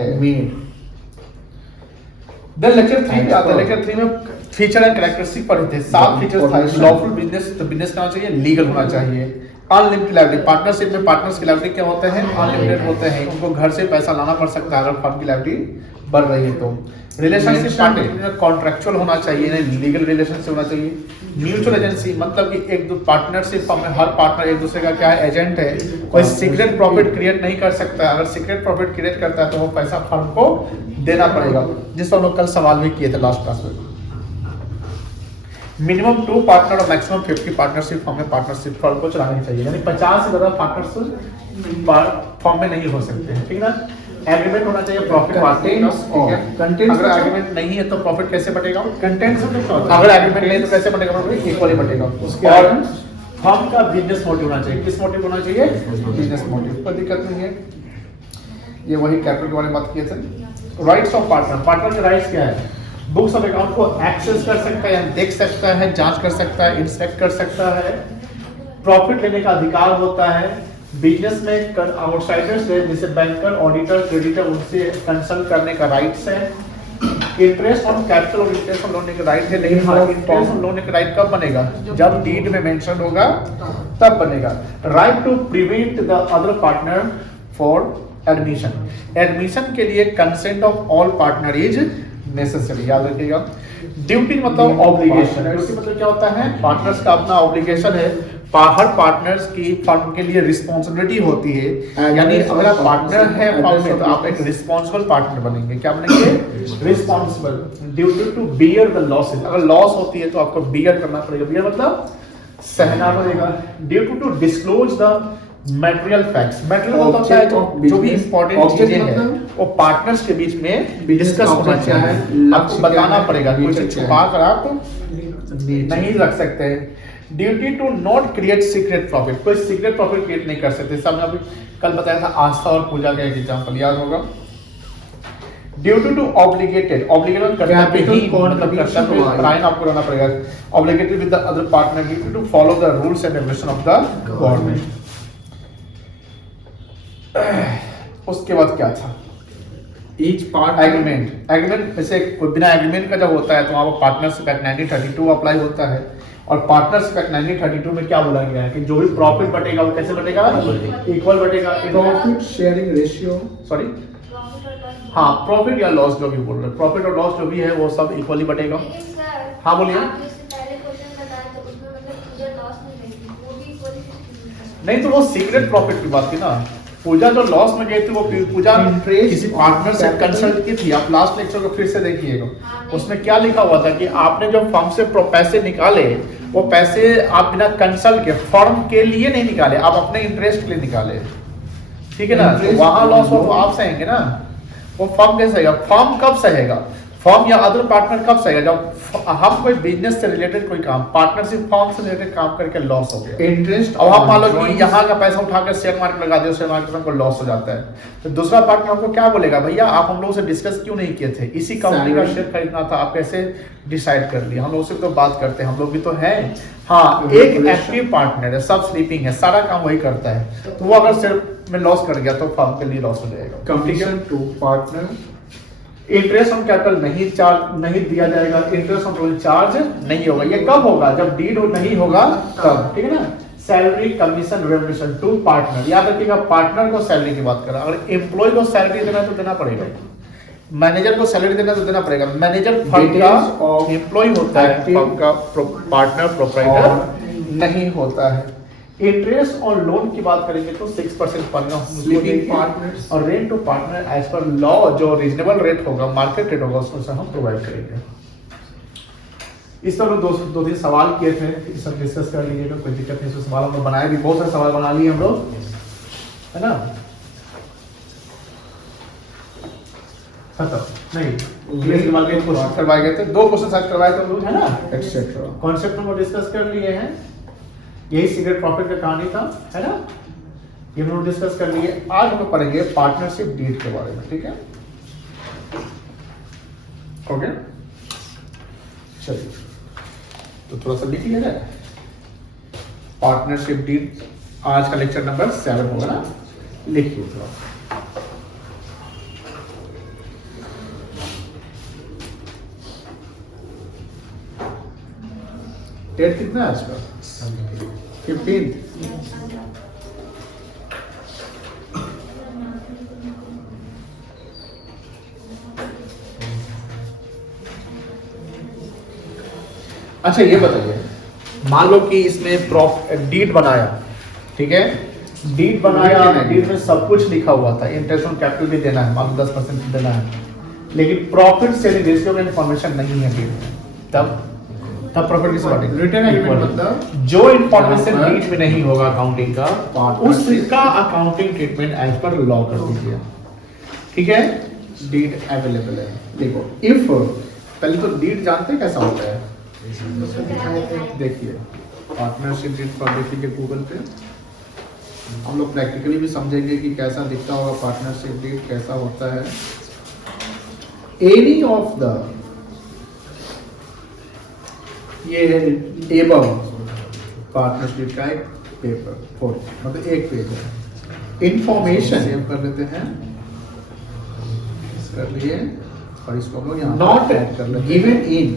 देन लेक्चर 3 पे आता है। लेक्चर 3 में फीचर एंड कैरेक्टरिस्टिक पढ़े थे। 7 फीचर्स था। लॉफुल बिजनेस, तो बिजनेस क्या होना चाहिए, लीगल होना चाहिए। अनलिमिटेड लायबिलिटी, पार्टनरशिप में पार्टनर्स की लायबिलिटी क्या होते हैं, अनलिमिटेड होते हैं। उनको घर से पैसा लाना पड़ सकता है अगर फर्म की लायबिलिटी बढ़ रही है तो। रिलेशनशिप पार्टनरशिप में कॉन्ट्रैक्चुअल होना चाहिए, नहीं लीगल रिलेशनशिप होना चाहिए। म्यूचुअल एजेंसी मतलब कि एक दो पार्टनरशिप फर्म में हर पार्टनर एक दूसरे का क्या है, एजेंट है। कोई सीक्रेट प्रॉफिट क्रिएट नहीं कर सकता, अगर सीक्रेट प्रॉफिट क्रिएट करता है तो वो पैसा फर्म को देना पड़ेगा, जिस पर हम लोग कल सवाल भी किए थे लास्ट क्लास में। मिनिमम 2 पार्टनर और मैक्सिमम 50 पार्टनरशिप फॉर्म में पार्टनरशिप फर्म को चलानी चाहिए, यानी 50 से ज्यादा पार्टनरशिप फॉर्म में नहीं हो सकते हैं, ठीक है ना। एग्रीमेंट होना चाहिए प्रॉफिट पार्टनर्स, ठीक है। कंटेंट अगर एग्रीमेंट नहीं है तो प्रॉफिट कैसे बटेगा, कंटेंट अगर एग्रीमेंट नहीं तो कैसे बटेगा, प्रॉफिट इक्वली बटेगा। और फर्म का बिजनेस मोटिव होना चाहिए, किस मोटिव होना चाहिए, बिजनेस मोटिव, कोई दिक्कत नहीं है। ये वही कैपिटल के बारे में बात किए थे। राइट्स ऑफ पार्टनर, पार्टनर के राइट्स क्या है, बुक्स ऑफ अकाउंट को एक्सेस कर सकता है, देख सकता है, जांच कर सकता है, इंस्पेक्ट कर सकता है। प्रॉफिट लेने का अधिकार होता है। बिजनेस में आउटसाइडर्स है जैसे बैंकर, ऑडिटर, क्रेडिटर, उनसे कंसल्ट करने का राइट्स है। इंटरेस्ट ऑन कैपिटल और इंटरेस्ट ऑन लोन का राइट है, लेकिन हाँ इंटरेस्ट ऑन लोन का राइट कब बनेगा, जब डीड में मेंशन होगा तब बनेगा। Right to prevent the other partner for admission, admission के लिए consent of all partner is necessary, याद रखिएगा। ड्यूटी मतलब ऑब्लिगेशन, ड्यूटी मतलब क्या होता है, पार्टनर्स का अपना ऑब्लिगेशन है, हर पार्टनर्स की फर्म के लिए रिस्पॉन्सिबिलिटी होती है। यानी अगर आप पार्टनर है फर्म में तो आप एक रिस्पॉन्सिबल पार्टनर बनेंगे, क्या बनेंगे, responsible. Duty to bear the losses, अगर लॉस होती है तो आपको बियर करना पड़ेगा, बियर मतलब सहना पड़ेगा। Duty to disclose the material facts, material होता है जो भी इंपॉर्टेंट चीजें हैं वो पार्टनर्स के बीच में डिस्कस होना चाहिए, आपको बताना पड़ेगा, कुछ छुपा कर आप नहीं रख सकते। Duty to not create secret profit, कोई सीक्रेट प्रॉफिट क्रिएट नहीं कर सकते। सबने अभी कल बताया था आस्था और पूजा का एक एग्जांपल याद होगा। ड्यूटी टू ऑब्लिगेटेड, ऑब्लिगेटेड कर्तव्य ही मतलब कर्तव्य परायण आपको रहना पड़ेगा। Obligated with the other partner duty to follow the rules and regulation of the government. उसके बाद क्या था? ईच पार्ट एग्रीमेंट, एग्रीमेंट जैसे बिना एग्रीमेंट का जब होता है तो वहाँ पर पार्टनरशिप एक्ट 1932 अप्लाई होता है। और पार्टनरशिप एक्ट 1932 में क्या बोला गया है कि जो भी प्रॉफिट बटेगा वो कैसे बटेगा? इक्वल बटेगा। प्रॉफिट शेयरिंग रेशियो, सॉरी हाँ, प्रॉफिट या लॉस जो भी बोल रहे हैं, प्रॉफिट और लॉस जो भी है वो सब इक्वली बटेगा। हाँ बोलिए। नहीं तो वो सीक्रेट प्रॉफिट की बात थी ना। पूजा जो लॉस में गई थी वो पूजा किसी पार्टनर से कंसल्ट की थी। आप लास्ट लेक्चर को फिर से देखिएगा, उसमें क्या लिखा हुआ था कि आपने जो फर्म से पैसे निकाले वो पैसे आप बिना कंसल्ट के फर्म के लिए नहीं निकाले, आप अपने इंटरेस्ट के लिए निकाले, ठीक है ना। तो वहां लॉस हो तो आप सहेंगे ना, वो फर्म कैसे सहेगा? फर्म कब सहेगा? फर्म या अदर पार्टनर कब सहेगा? जब हम कोई बिजनेस से रिलेटेड कोई काम, पार्टनरशिप फर्म से रिलेटेड काम करके लॉस हो गया, इंटरेस्ट। अब आप मान लो कि यहाँ का पैसा उठाकर शेयर मार्केट लगा दिया, शेयर मार्केट में को लॉस हो जाता है, तो दूसरा पार्टनर आपको क्या बोलेगा? भैया आप हम लोग से डिस्कस क्यों नहीं किए थे? इसी कंपनी का शेयर खरीदना था, आप कैसे डिसाइड कर लिया? हम लोग से तो बात करते हैं, हम लोग भी तो हैं। हाँ, एक एक्टिव पार्टनर है, सब स्लीपिंग है, सारा काम वही करता है, तो वो अगर शेयर में लॉस कर गया तो फर्म के लिए लॉस हो जाएगा। Commission to partner. Interest on capital नहीं दिया जाएगा, इंटरेस्ट ऑन टोटल चार्ज नहीं होगा। ये कब होगा? जब डीड नहीं होगा तब, ठीक है ना। Salary commission remuneration to partner, याद रखिएगा पार्टनर को सैलरी की बात करा। अगर एम्प्लॉय को सैलरी देना तो देना पड़ेगा, मैनेजर को सैलरी देना तो देना पड़ेगा। मैनेजर फर्म का एम्प्लॉय होता है, फर्म का पार्टनर प्रोप्राइटर नहीं होता है। इंटरेस्ट और लोन की बात करेंगे तो 6% पार्टनर्स और rent to partner as per law जो रीजनेबल रेट होगा, मार्केट रेट होगा, उसको हम प्रोवाइड करेंगे। इस तरह दो तीन सवाल किए थे, इस सब डिस्कस कर लीजिएगा, कोई दिक्कत नहीं। सवाल हम लोग बनाए भी, बहुत सारे सवाल बना लिए हम लोग, है ना। नहीं क्वेश्चन करवाए गए थे, 2 क्वेश्चन शायद करवाए थे हम लोग, है ना, एक्सेट्रा। कॉन्सेप्ट हम डिस्कस कर लिए हैं, यही सीक्रेट प्रॉफिट का कहानी था, है ना। ये हम लोग डिस्कस कर लिए। आज हम लोग पढ़ेंगे पार्टनरशिप डीड के बारे में, ठीक है। ओके, चलिए तो थोड़ा सा लिख लिया जाए। पार्टनरशिप डीड आज का लेक्चर नंबर 7 होगा ना, लिखिए थोड़ा। डेट कितना है आज का? 15। अच्छा ये बताइए, मान लो कि इसमें डीड बनाया, ठीक है, डीड बनाया, डीड में सब कुछ लिखा हुआ था, इंटरेस्ट ऑन कैपिटल भी देना है, मान लो 10% देना है, लेकिन प्रॉफिट शेयरिंग रेशियो का इंफॉर्मेशन नहीं है डीड में, तब प्रॉफिट किस बात है? रिटर्न एग्रीमेंट मतलब जो इंफॉर्मेशन डीड में नहीं होगा अकाउंटिंग का, उसका accounting treatment as per law कर दीजिए, ठीक है। डीड अवेलेबल है, देखो इफ पहले तो डीड जानते हैं कैसा होता है, देखिए पार्टनरशिप डीड पर देखिए गूगल पे, हम लोग प्रैक्टिकली भी समझेंगे कि कैसा दिखता होगा पार्टनरशिप डीड, कैसा होता है। एनी ऑफ द, ये है एबव पार्टनरशिप का एक पेपर, मतलब एक पेज है। इंफॉर्मेशन सेव कर लेते हैं, कर लिए, और इसको हम लोग यहाँ नॉट कर लेते हैं। गिवन इन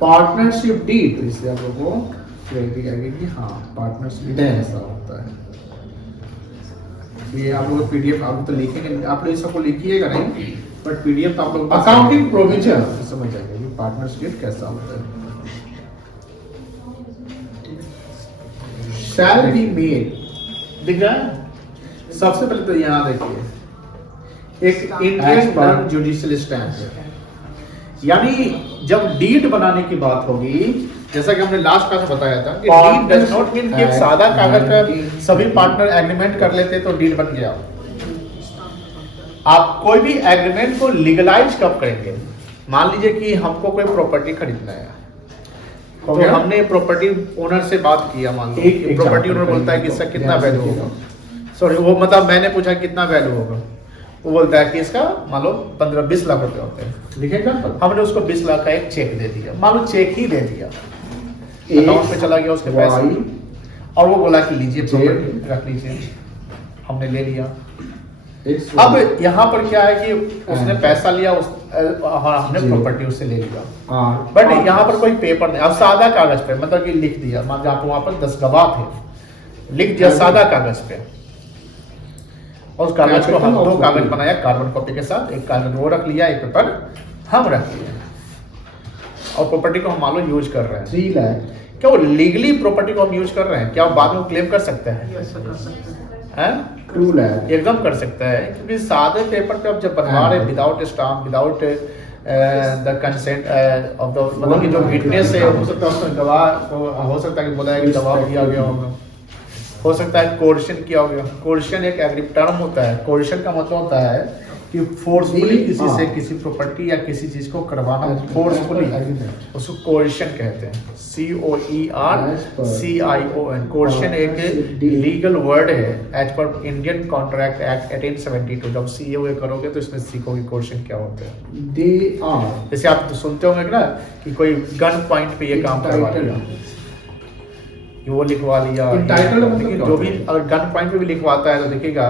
पार्टनरशिप डीड, तो इससे आप लोगों को क्लैरिटी आएगी कि हाँ पार्टनरशिप डीड ऐसा होता है। ये आप लोग पीडीएफ आप तो लिखेंगे, आप लोग इसको लिखिएगा नहीं, बट पीडीएफ तो आप लोग अकाउंटिंग प्रोविजन समझ जाएंगे कि पार्टनरशिप कैसा होता है। शैल बी मेड, दिख रहा है। सबसे पहले तो यहाँ देखिए एक इंटरेस्ट पर जुडिशियल स्टैंप है, यानी जब डीड बनाने की बात होगी, जैसा कि हमने लास्ट क्लास में बताया था कि डीड डज नॉट मीन कि एक सादा कागज पर सभी पार्टनर एग्रीमेंट कर लेते तो डीड बन गया। आप कोई भी एग्रीमेंट को लीगलाइज कब करेंगे? मान लीजिए कि हमको कोई प्रॉपर्टी खरीदना है, तो हमने प्रॉपर्टी ओनर से बात किया, मान लो प्रॉपर्टी ओनर बोलता है कि इसका कितना वैल्यू होगा, सॉरी वो मतलब मैंने पूछा कितना वैल्यू होगा, वो बोलता है कि इसका मान लो 15-20 लाख रुपए होते हैं, लिखेगा। हमने उसको 20 लाख का एक चेक दे दिया, मान लो चेक ही दे दिया, अकाउंट पे चला गया उसके पैसे, और वो बोला कि लीजिए प्रॉपर्टी रख लीजिए, हमने ले लिया। अब यहाँ पर क्या है कि उसने पैसा लिया, हमने प्रॉपर्टी उससे ले लिया, बट यहाँ पर कोई पेपर नहीं, अब सादा कागज पे मतलब कि लिख दिया, मान जहाँ वहाँ पर 10 गवाह थे, लिख दिया सादा कागज पे, और उस कागज को हम 2 कागज बनाया कार्बन कॉपी के साथ, एक कागज वो रख लिया, एक पेपर हम रख लिया, और प्रॉपर्टी को हम मान लो यूज कर रहे हैं 3 लाख, क्या वो लीगली प्रॉपर्टी को हम यूज कर रहे हैं? क्या वो बाद में क्लेम कर सकते हैं? 2 लाख एकदम कर सकता है, क्योंकि सादे पेपर पे आप जब बनवा रहे without stamp, without the consent of the, मतलब कि जो विटनेस है, हो सकता है उसमें गवाह हो सकता है कि बोला है कि गवाह किया गया होगा, हो सकता है कोर्शन किया होगा। कोर्शन एक एग्रीमेंट टर्म होता है, कोर्शन का मतलब होता है कि फोर्सफुली किसी से किसी प्रॉपर्टी या किसी चीज को करवाना, फोर्सफुली, उसको कोर्शन कहते हैं, COERCION। कोर्शन एक लीगल वर्ड है as per Indian Contract Act 1872। जब COA करोगे तो इसमें सीखोगे कोर्शन क्या होता है। जैसे आप तो सुनते होंगे ना कि कोई गन पॉइंट पे ये काम करवा लिया, वो लिखवा लिया, लेकिन जो भी अगर गन पॉइंट पे भी लिखवाता है तो देखिएगा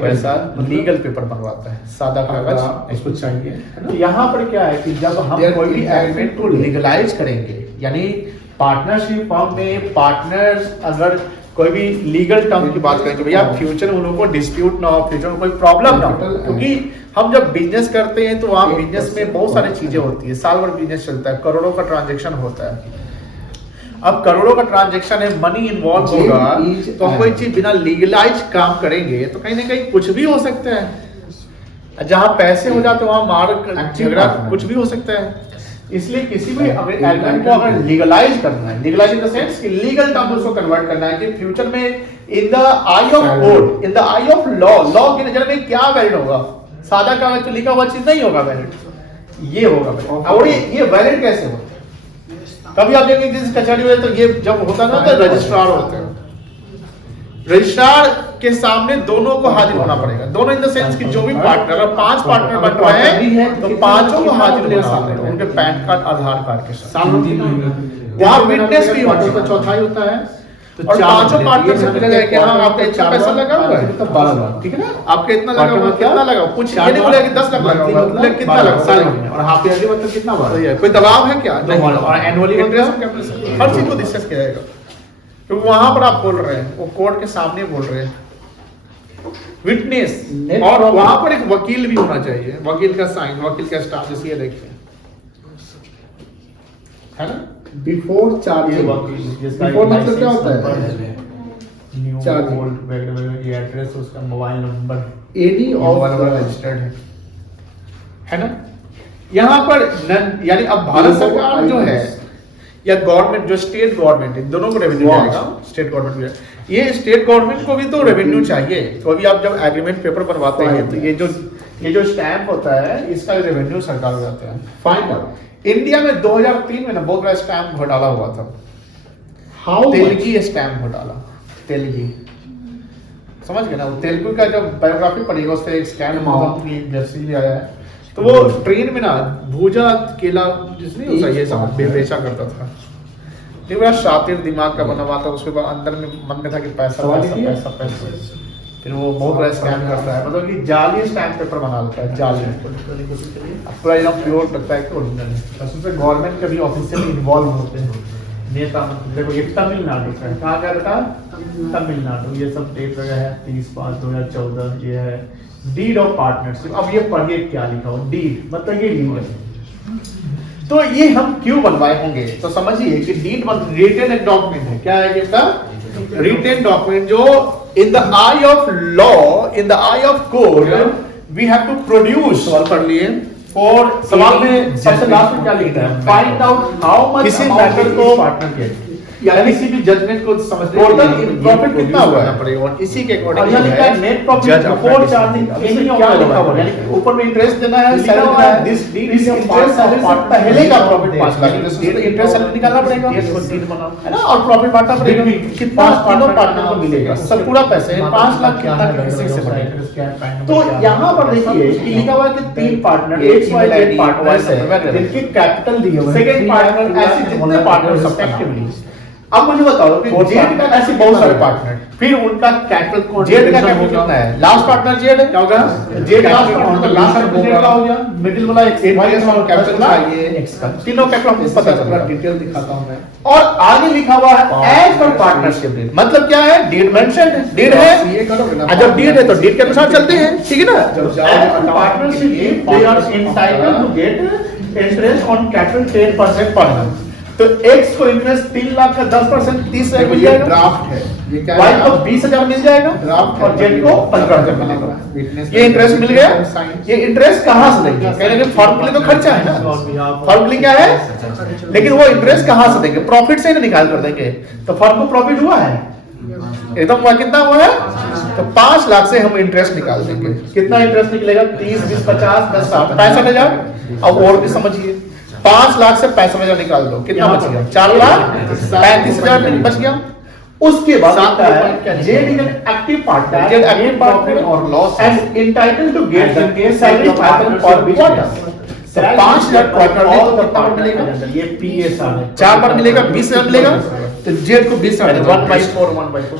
वैसा लीगल पेपर बनवाता है, सादा कागज इसको चाहिए। तो यहाँ पर क्या है कि जब हम कोई भी एग्रीमेंट को लीगलाइज करेंगे, यानी पार्टनरशिप फॉर्म में पार्टनर्स अगर कोई भी लीगल टर्म की बात करेंगे, भैया फ्यूचर में उन लोगों को डिस्प्यूट ना हो, फ्यूचर में कोई प्रॉब्लम ना हो, क्योंकि हम जब बिजनेस करते हैं तो वहाँ बिजनेस में बहुत सारी चीजें होती है, साल भर बिजनेस चलता है, करोड़ों का ट्रांजेक्शन होता है। अब करोड़ों का ट्रांजैक्शन है, मनी इन्वॉल्व होगा, तो हम कोई चीज बिना लीगलाइज काम करेंगे तो कहीं ना कहीं कुछ भी हो सकता है। जहां पैसे हो जाते वहां मार झगड़ा कुछ भी हो सकता है। इसलिए किसी भी एग्रीमेंट को अगर लीगलाइज करना है, लीगलाइज इन द सेंस कि लीगल टर्म उसको कन्वर्ट करना है कि फ्यूचर में in the eye of court, in the eye of law की नजर में क्या वैलिड होगा। सादा कागज पे लिखा हुआ चीज नहीं होगा वैलिड, ये होगा वैलिड। और ये वैलिड कैसे होगा? कभी आप देखेंगे जिस कचहरी में तो ये जब होता ना तो रजिस्ट्रार होते हैं, रजिस्ट्रार के सामने दोनों को हाजिर होना पड़ेगा, दोनों इन द सेंस कि जो भी पार्टनर, अगर 5 पार्टनर बन रहे हैं तो पांचों को हाजिर होना सामने, उनके पैन कार्ड आधार कार्ड के साथ, वहां विटनेस भी होना, तो चौथाई होता है, तो और पांचों पार्टनर से मिलेगा कि हाँ आपका इतना पैसा लगा हुआ है, तो 12 लाख, ठीक है ना, आपका इतना लगा हुआ, कितना लगा, कुछ ये नहीं बोलेगा कि 10 लाख लगा हुआ, बोले कितना लगा साल में, और हाफ ईयरली मतलब कितना बढ़ा, कोई दबाव है क्या नहीं, और एनुअली इंटरेस्ट हर चीज को डिस्कस किया जाएगा। तो वहां पर आप बोल रहे हैं, वो कोर्ट के सामने बोल रहे हैं, विटनेस, और वहां पर एक वकील भी होना चाहिए, वकील का साइन, वकील का स्टाम्प, जैसे ये देखिए है ना, बिफोर चार्जिंग, बिफोर मतलब क्या होता है, न्यू ओल्ड वगैरह, ये एड्रेस, उसका mobile number, any of registered है ना। यहाँ पर यानी अब भारत सरकार जो है या गवर्नमेंट, जो स्टेट गवर्नमेंट है, दोनों को रेवेन्यू जाएगा, स्टेट गवर्नमेंट भी, ये स्टेट गवर्नमेंट को भी तो रेवेन्यू चाहिए। तो अभी आप जब एग्रीमेंट पेपर बनवाते हैं तो ये जो स्टैंप होता है इसका रेवेन्यू सरकार को जाता है। फाइंड आउट, इंडिया में 2003 में ना बहुत बड़ा स्टैम्प घोटाला हुआ था, तेलगी स्टैम्प घोटाला, तेलगी, समझ गए ना, वो तेलुगु का जब बायोग्राफी पढ़ेगा उस पर एक स्कैम कंपनी जर्सी भी आया है, तो वो ट्रेन में ना भूजा केला जिसने होता ये सब बेचा करता था, ये बड़ा शातिर दिमाग का बना हुआ था, उसके बाद अंदर में मन में था कि पैसा पैसा पैसा पैसा, फिर वो बहुत बड़ा स्कैम करता है, मतलब कि जाली स्टैम्प पेपर बना लेता है, जाली पूरा एकदम प्योर लगता है कि ओरिजिनल है। उसमें गवर्नमेंट के भी ऑफिशियल इन्वॉल्व होते हैं, नेता, देखो ये तमिलनाडु का है, कहाँ का था, तमिलनाडु, ये सब डेट वगैरह है 30/5/2014, ये है डीड ऑफ पार्टनरशिप। अब ये पढ़िए क्या लिखा हो, डीड मतलब ये लीगल, तो ये हम क्यों बनवाए होंगे, तो समझिए कि डीड रिटेन एक डॉक्यूमेंट है, क्या है ये रिटेन डॉक्यूमेंट, जो in the eye of law, in the eye of court, we have to produce, सवाल पढ़ लिए, for सवाल में सबसे लास्ट में क्या लिखा है, find out how much किसी मैटर को पार्टनर के, या किसी भी जजमेंट को समझने टोटल के लिए प्रॉफिट कितना हुआ है पड़ेगा और इसी के और अकॉर्डिंग यहाँ लिखा है net profit before charging any क्या लिखा हुआ है यानी ऊपर में इंटरेस्ट देना है लिखा सैलरी हुआ है है, दिस इंटरेस्ट सैलरी से पहले का प्रॉफिट 5 लाख इंटरेस्ट सैलरी निकालना पड़ेगा है ना और प्रॉफिट बांटना पड़ेगा कितना तीनों पार्टनर को मिलेगा सब पूरा पैसे 5 लाख कितना किसी से बनेगा तो यहाँ पर देखिए कि लिखा हुआ है कि 3 partner X Y Z partners है जिनके कैपिटल दिए हुए हैं सेकंड पार्टनर ऐसे जितने पार्टनर सब्जेक्टिवली अब मुझे बताओ कि जेड का ऐसे बहुत सारे पार्टनर फिर उनका कैपिटल जेड का कैपिटल कितना है लास्ट पार्टनर जेड है क्या होगा जेड लास्ट पार्टनर तो लास्ट पार्टनर का हो गया मिडिल वाला एक वाई का कैपिटल चाहिए एक्स का तीनों कैपिटल हमको पता चला डिटेल दिखाता हूं मैं और आगे लिखा हुआ है एज पर पार्टनरशिप डीड मतलब क्या है डीड मेंशन है डीड है ये करोगे ना जब डीड है तो डीड के अनुसार चलते हैं ठीक है ना partnership they are entitled to get interest on capital 10% per month तो एक्स को इंटरेस्ट 3 लाख का 10% 30,000 मिल जाएगा ड्राफ्ट है ये क्या वाई को 20,000 मिल जाएगा ड्राफ्ट और जेड को 15,000 मिलेगा ये इंटरेस्ट मिल गया ये इंटरेस्ट कहां से देंगे कह रहे हैं फर्म के लिए तो खर्चा है ना फर्म के लिए क्या है लेकिन वो इंटरेस्ट कहां से देंगे प्रॉफिट से ही निकाल कर देंगे तो फर्म को प्रॉफिट हुआ है एकदम हुआ कितना हुआ है तो 5 लाख से हम इंटरेस्ट निकाल देंगे कितना इंटरेस्ट निकलेगा 30 20 50 10 60 65,000 अब और भी समझिए 5 लाख से 65,000 निकाल दो कितना बच गया 4,35,000 बच गया उसके बाद Z is an active partner Z active partner और loss and entitled to get the salary pattern for quarter 5 lakh quarter में तो कितना पर मिलेगा ये पीएसआर है 4 पर मिलेगा 20,000 मिलेगा तो जेड को 20,000 1/4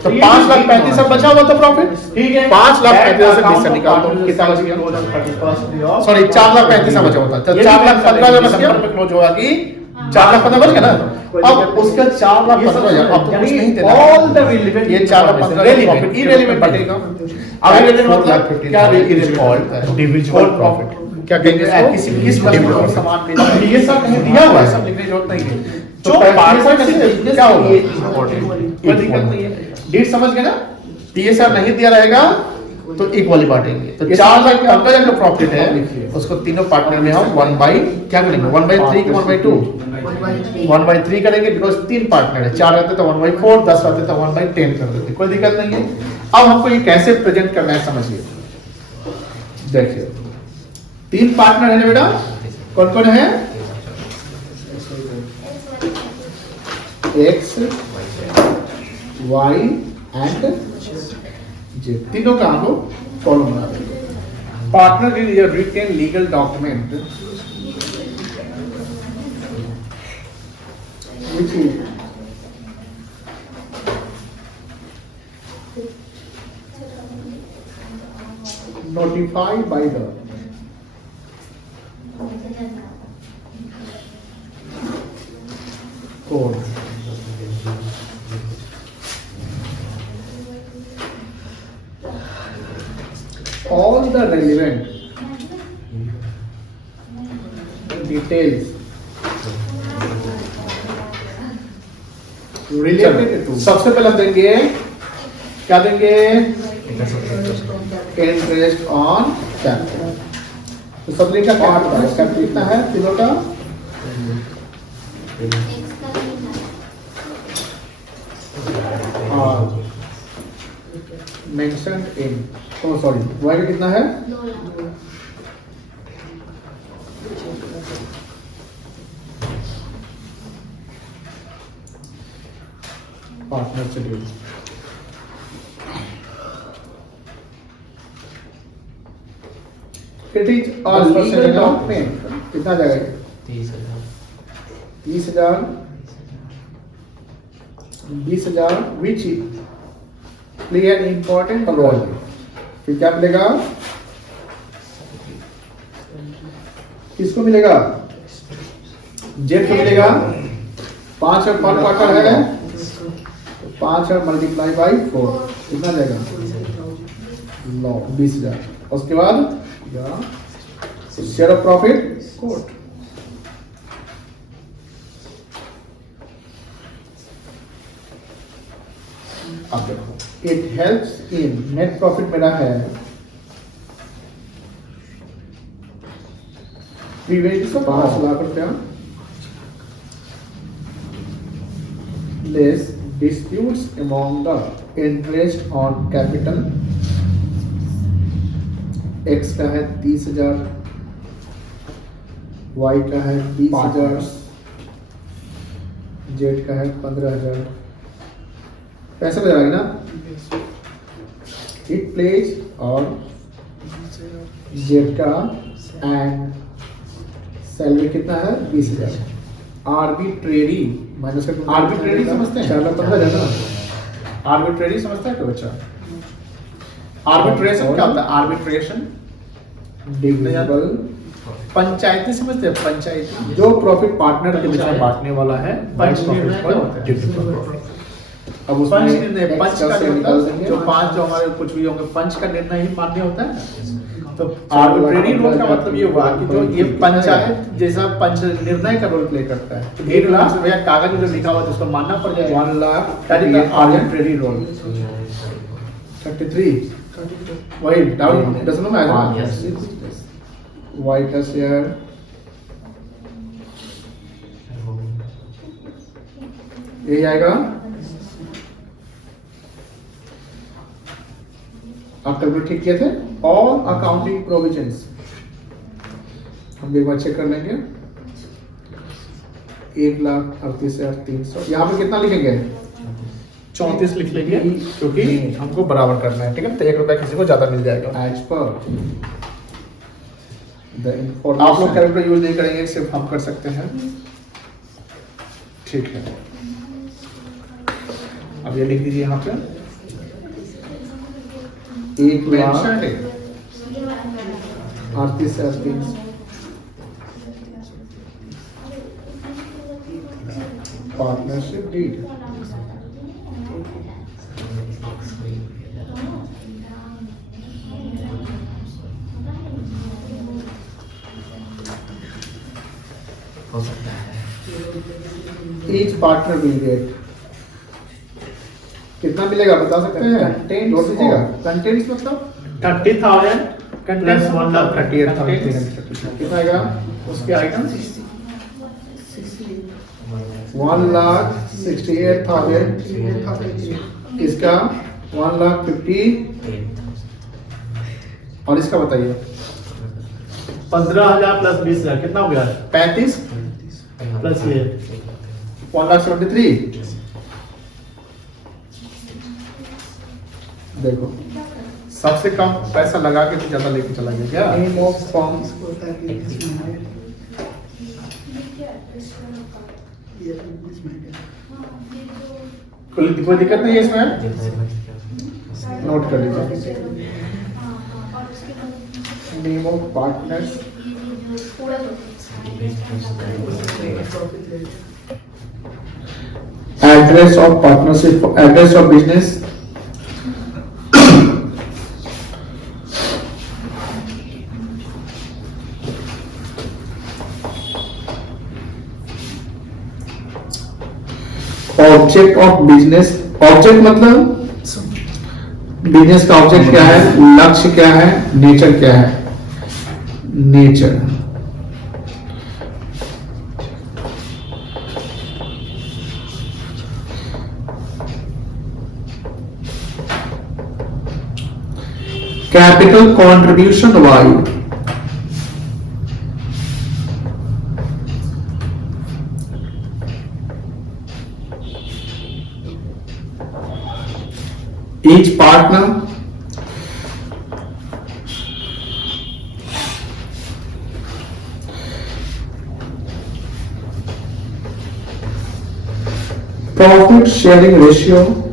तो 5,35,000 बचा हुआ था प्रॉफिट ठीक है 5,35,000 से 20,000 निकाल दो कितना बच गया सॉरी 4,35,000 बचा हुआ था तो 4,15,000 बच गया पे क्लोज होगा कि 4,15,000 बच गया ना अब उसका 4,15,000 अब तो कुछ नहीं देना ऑल द रिलेवेंट ये 4,15,000 प्रॉफिट इररिलेवेंट बटेगा अब इररिलेवेंट मतलब क्या इज कॉल्ड इंडिविजुअल प्रॉफिट क्या कहेंगे किसी किस वस्तु और सामान में ये सब कहीं दिया हुआ है सब लिखने की जरूरत नहीं है जो पार्टनरशिप क्या होगा कोई दिक्कत नहीं है डीड समझ गए ना टीएसआर नहीं दिया रहेगा तो इक्वली बांटेंगे तो 4 लाख का जो प्रॉफिट है उसको तीनों पार्टनर में हम 1 बाई क्या करेंगे 1/3 कि 1/2 1/3 करेंगे बिकॉज 3 पार्टनर है 4 रहते तो 1/4 10 रहते तो 1/10 कर देते कोई दिक्कत नहीं है अब हमको ये कैसे प्रेजेंट करना है समझिए देखिए 3 पार्टनर है ना बेटा कौन कौन है एक्स वाई एंड जेड तीनों का हम लोग कॉलम बना देंगे partner is a written legal document which is notified by the court. All the relevant details related to सबसे पहले हम देंगे क्या देंगे इंटरेस्ट ऑन कैपिटल तो सब लिखा कैपिटल कैपिटल कितना है तीनों का और mentioned in oh sorry Y का कितना है partner schedule it is a legal document कितना जाएगा 30,000 20,000 which play an important role फिर क्या मिलेगा किसको मिलेगा जेड को मिलेगा 5 और पर क्वार्टर है 5 और मल्टीप्लाई बाई 4 कितना जाएगा 20,000 उसके बाद शेयर ऑफ प्रॉफिट कोर्ट अब देखो it helps in net profit मेरा है प्रीवियस 5 लाख रुपया less disputes among the interest on capital. X का है 30,000, Y का है 20,000, Z का है 15,000. पैसा तो जाएगा ना. It plays और Z का एंड सैलरी कितना है 20,000. आर्बिट्रेरी माइनस का आर्बिट्रेरी समझते हैं 4,15,000. आर्बिट्रेरी समझते हैं तो बच्चा. आर्बिट्रेशन क्या होता है? आर्बिट्रेशन डिविजिबल पंचायती समझते हैं. पंचायती जो प्रॉफिट पार्टनर के बीच में बांटने वाला है. पंच निर्णय क्या होता है? अब उसमें पंच निर्णय, पंच का मतलब जो पांच जो हमारे कुछ भी होंगे पंच का निर्णय ही मान्य होता है. तो आर्बिट्रेरी रोल का मतलब ये हुआ कि जो ये पंचायत जैसा पंच निर्णय का रोल प्ले करता है. 1 लाख भैया कागज में जो लिखा हुआ है उसको मानना पड़ जाएगा. 1 लाख आर्बिट्रेरी रोल. 33 वही डाउट दसनों में आएगा. वाई का शेयर ये आएगा. आप कैलकुलेट ठीक किए थे. ऑल अकाउंटिंग प्रोविजंस हम एक बार चेक कर लेंगे. 1,38,300 यहाँ पे कितना लिखेंगे? 34 लिख लेंगे क्योंकि हमको बराबर करना है. ठीक है. तो 1 रुपया किसी को ज्यादा मिल जाएगा. एज पर द इंफॉर्मेशन आप लोग कैलकुलेटर यूज नहीं करेंगे, सिर्फ हम कर सकते हैं. ठीक है. अब ये लिख दीजिए यहाँ पे 1,38,300 पार्टनरशिप डीड. हो सकता है. ईच पार्टनर विल गेट कितना मिलेगा बता सकते हैं? कंटेंट जोड़ दीजिएगा. कंटेंट्स मतलब 30,000 प्लस 1,38,300 कितना आएगा? उसके आइटम्स 1,68,000. इसका 1,50,000 और इसका बताइए 15,000 प्लस 20,000 कितना हो गया? 35 प्लस ये 1,73,000. देखो सबसे कम पैसा लगा के तो ज्यादा लेके चला गया क्या? नेम ऑफ फर्म कोई दिक्कत नहीं है इसमें. नोट कर लीजिए. Name of partners address of partnership, address of business, object of business. Object मतलब बिजनेस का ऑब्जेक्ट क्या है, लक्ष्य क्या है, नेचर क्या है. Nature capital contribution why. each partner profit sharing ratio,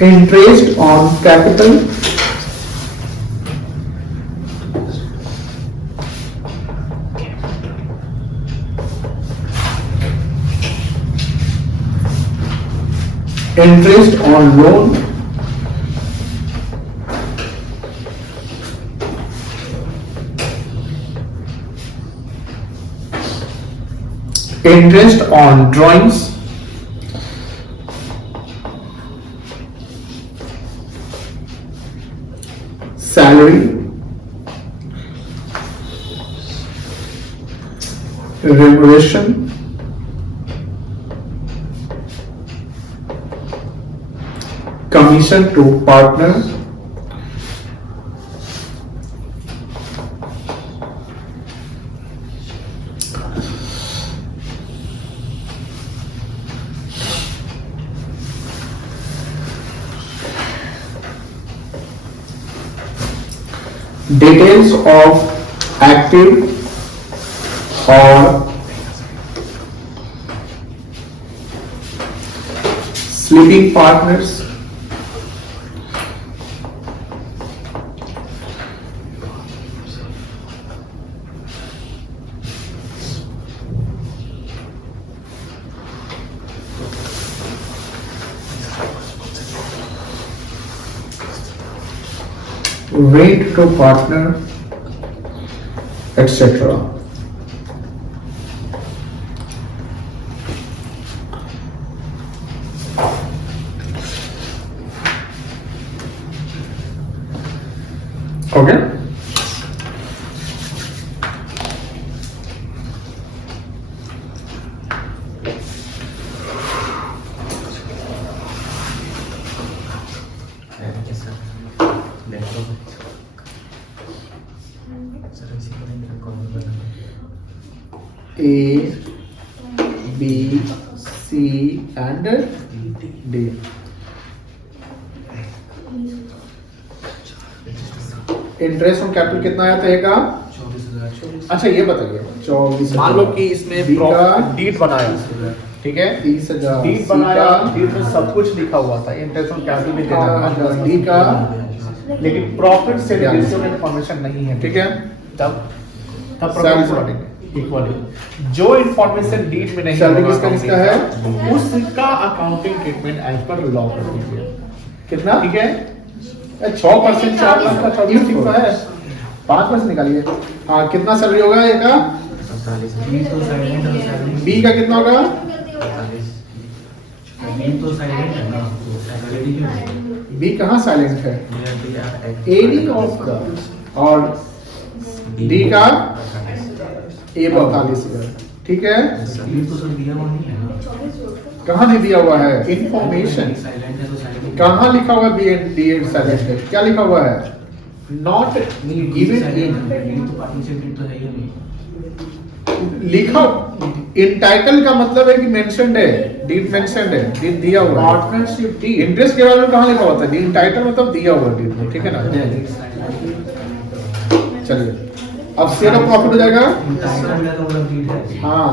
interest on capital, interest on loan, interest on drawings, remuneration, commission to partner, details of active or sleeping partners, rent to partner, etc. Okay. A, B, C and D. Interest on capital कितना आया था का? 24,000। अच्छा ये बताइए 24 मान लो कि इसने B का डीड बनाया, ठीक है, 30,000 डीड C बनाया, का डीड में सब कुछ लिखा हुआ था, इंटरेस्ट ऑन कैपिटल भी देना था, D का लेकिन प्रॉफिट से रेशियो में इंफॉर्मेशन नहीं है, ठीक है तब Salary प्रॉफिट इक्वली जो इंफॉर्मेशन डीड में नहीं Salary होगा, किसका है? उसका accounting treatment as per law कर दीजिए, कितना? ठीक है, 6% 4 लाख का 24 तो है 5% निकालिए। हाँ कितना सैलरी होगा ये का? बी का कितना होगा? बी कहाँ साइलेंट है? एडी ऑफ का और डी का ए 42,000, ठीक है। कहाँ नहीं दिया हुआ है इंफॉर्मेशन? कहाँ लिखा हुआ है B and D and silent है? क्या लिखा हुआ है? नॉट गिवन इन लिखा इन टाइटल का मतलब है कि मेंशन्ड है, डीड मेंशन्ड है, डीड दिया हुआ है। पार्टनरशिप डी इंटरेस्ट के बारे में कहाँ लिखा हुआ था? डी इन टाइटल मतलब दिया हुआ डीड में, ठीक है ना। चलिए अब शेयर ऑफ प्रॉफिट हो जाएगा। हाँ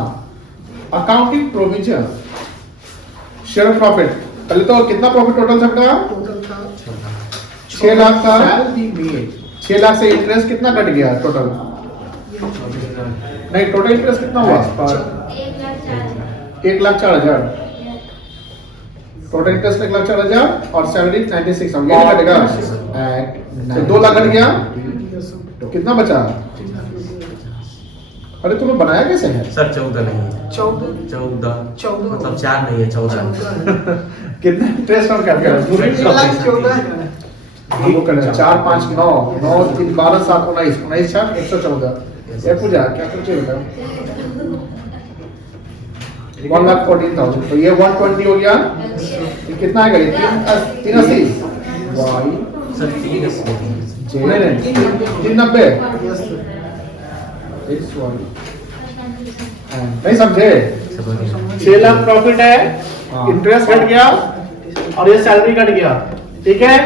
accounting provision share of profit, पहले तो कितना प्रॉफिट टोटल सबका? 6 लाख था, 6 लाख से इंटरेस्ट कितना कट गया टोटल? नहीं टोटल इंटरेस्ट कितना हुआ? 1,04,000 टोटल इंटरेस्ट 1,04,000 और सैलरी 96 ये कटेगा, तो 2 लाख कट गया, कितना बचा? अरे तुम्हें बनाया कैसे है सर? 14 नहीं है, 14 मतलब 4 नहीं है, 14। कितना इंटरेस्ट और कैपिटल? 4 5 9 9 3 12 7 19 19 4 114 ये पूजा क्या करते हो? 1,14,000 तो ये 120 हो गया, ये कितना आएगा? ये 380 वाई सर 3 नहीं 390 नहीं समझे? 6 लाख प्रॉफिट है, हाँ। इंटरेस्ट कट गया और ये सैलरी कट गया, ठीक है,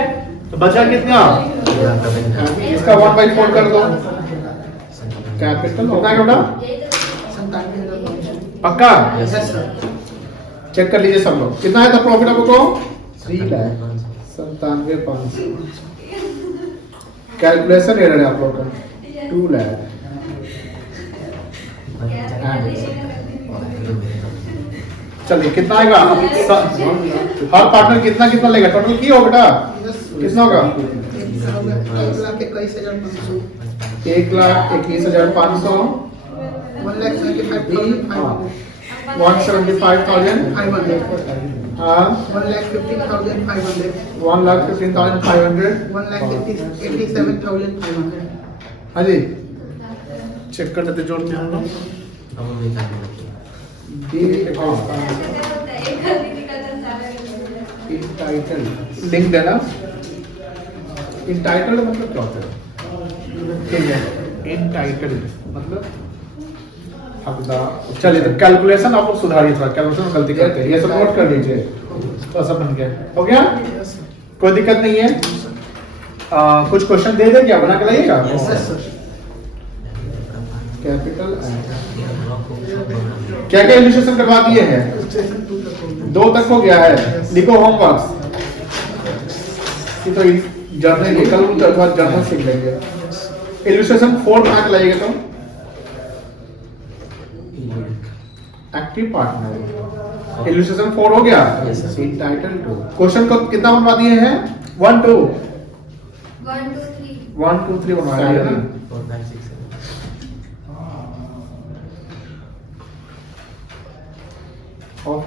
तो बचा कितना? इसका 1/4 कर दो, कैपिटल कितना है बेटा? पक्का चेक कर लीजिए सब लोग, कितना है था प्रॉफिट आपको? 3,97,500। कैलकुलेशन एरर है आप लोग का 2 लाख। चलिए कितना आएगा? हर पार्टनर कितना कितना लेगा? टोटल की हो बेटा कितना होगा? 1,21,500 175,500 हाँ 1,15,500 1,15,500 1,87,500 हाँ जी चेक कर लेते जोड़ के हम लोग। अब नहीं करना इंटाइटल लिंक देना। इंटाइटल मतलब क्या होता है? ठीक है, इंटाइटल मतलब हकदार। चलिए तो कैलकुलेशन आप लोग सुधारिए थोड़ा, कैलकुलेशन में गलती करते हैं, ये सब नोट कर लीजिए। तो सब बन गया, हो गया, कोई दिक्कत नहीं है। कुछ क्वेश्चन दे दे, क्या बना के लाइएगा? Yes, sir. कैपिटल क्या क्या इलस्ट्रेशन करवा दिए हैं? 2 तक हो गया है, लिखो होमवर्क। तो जर्नल निकल उसके बाद जर्नल सीख लेंगे। इलस्ट्रेशन 4 बना के लाइएगा तो एक्टिव पार्टनर। इलस्ट्रेशन 4 हो गया। Yes, sir. टाइटल 2 क्वेश्चन को कितना बनवा दिए हैं? 1 2 1 2 3 बनवा दिए ना। 4 5 6 7 और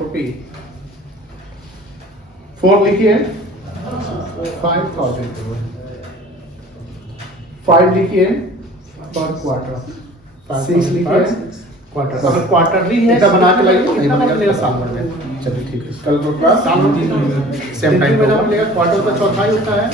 4 लिखिए। 5000 5 लिखिए पर क्वार्टर। 6 लिखिए क्वार्टर। अगर क्वार्टरली है तो बना के लाइए, कितना बनेगा? साल भर में। चलिए ठीक है, कल को क्लास सेम टाइम पे बनेगा। क्वार्टर का चौथाई होता है।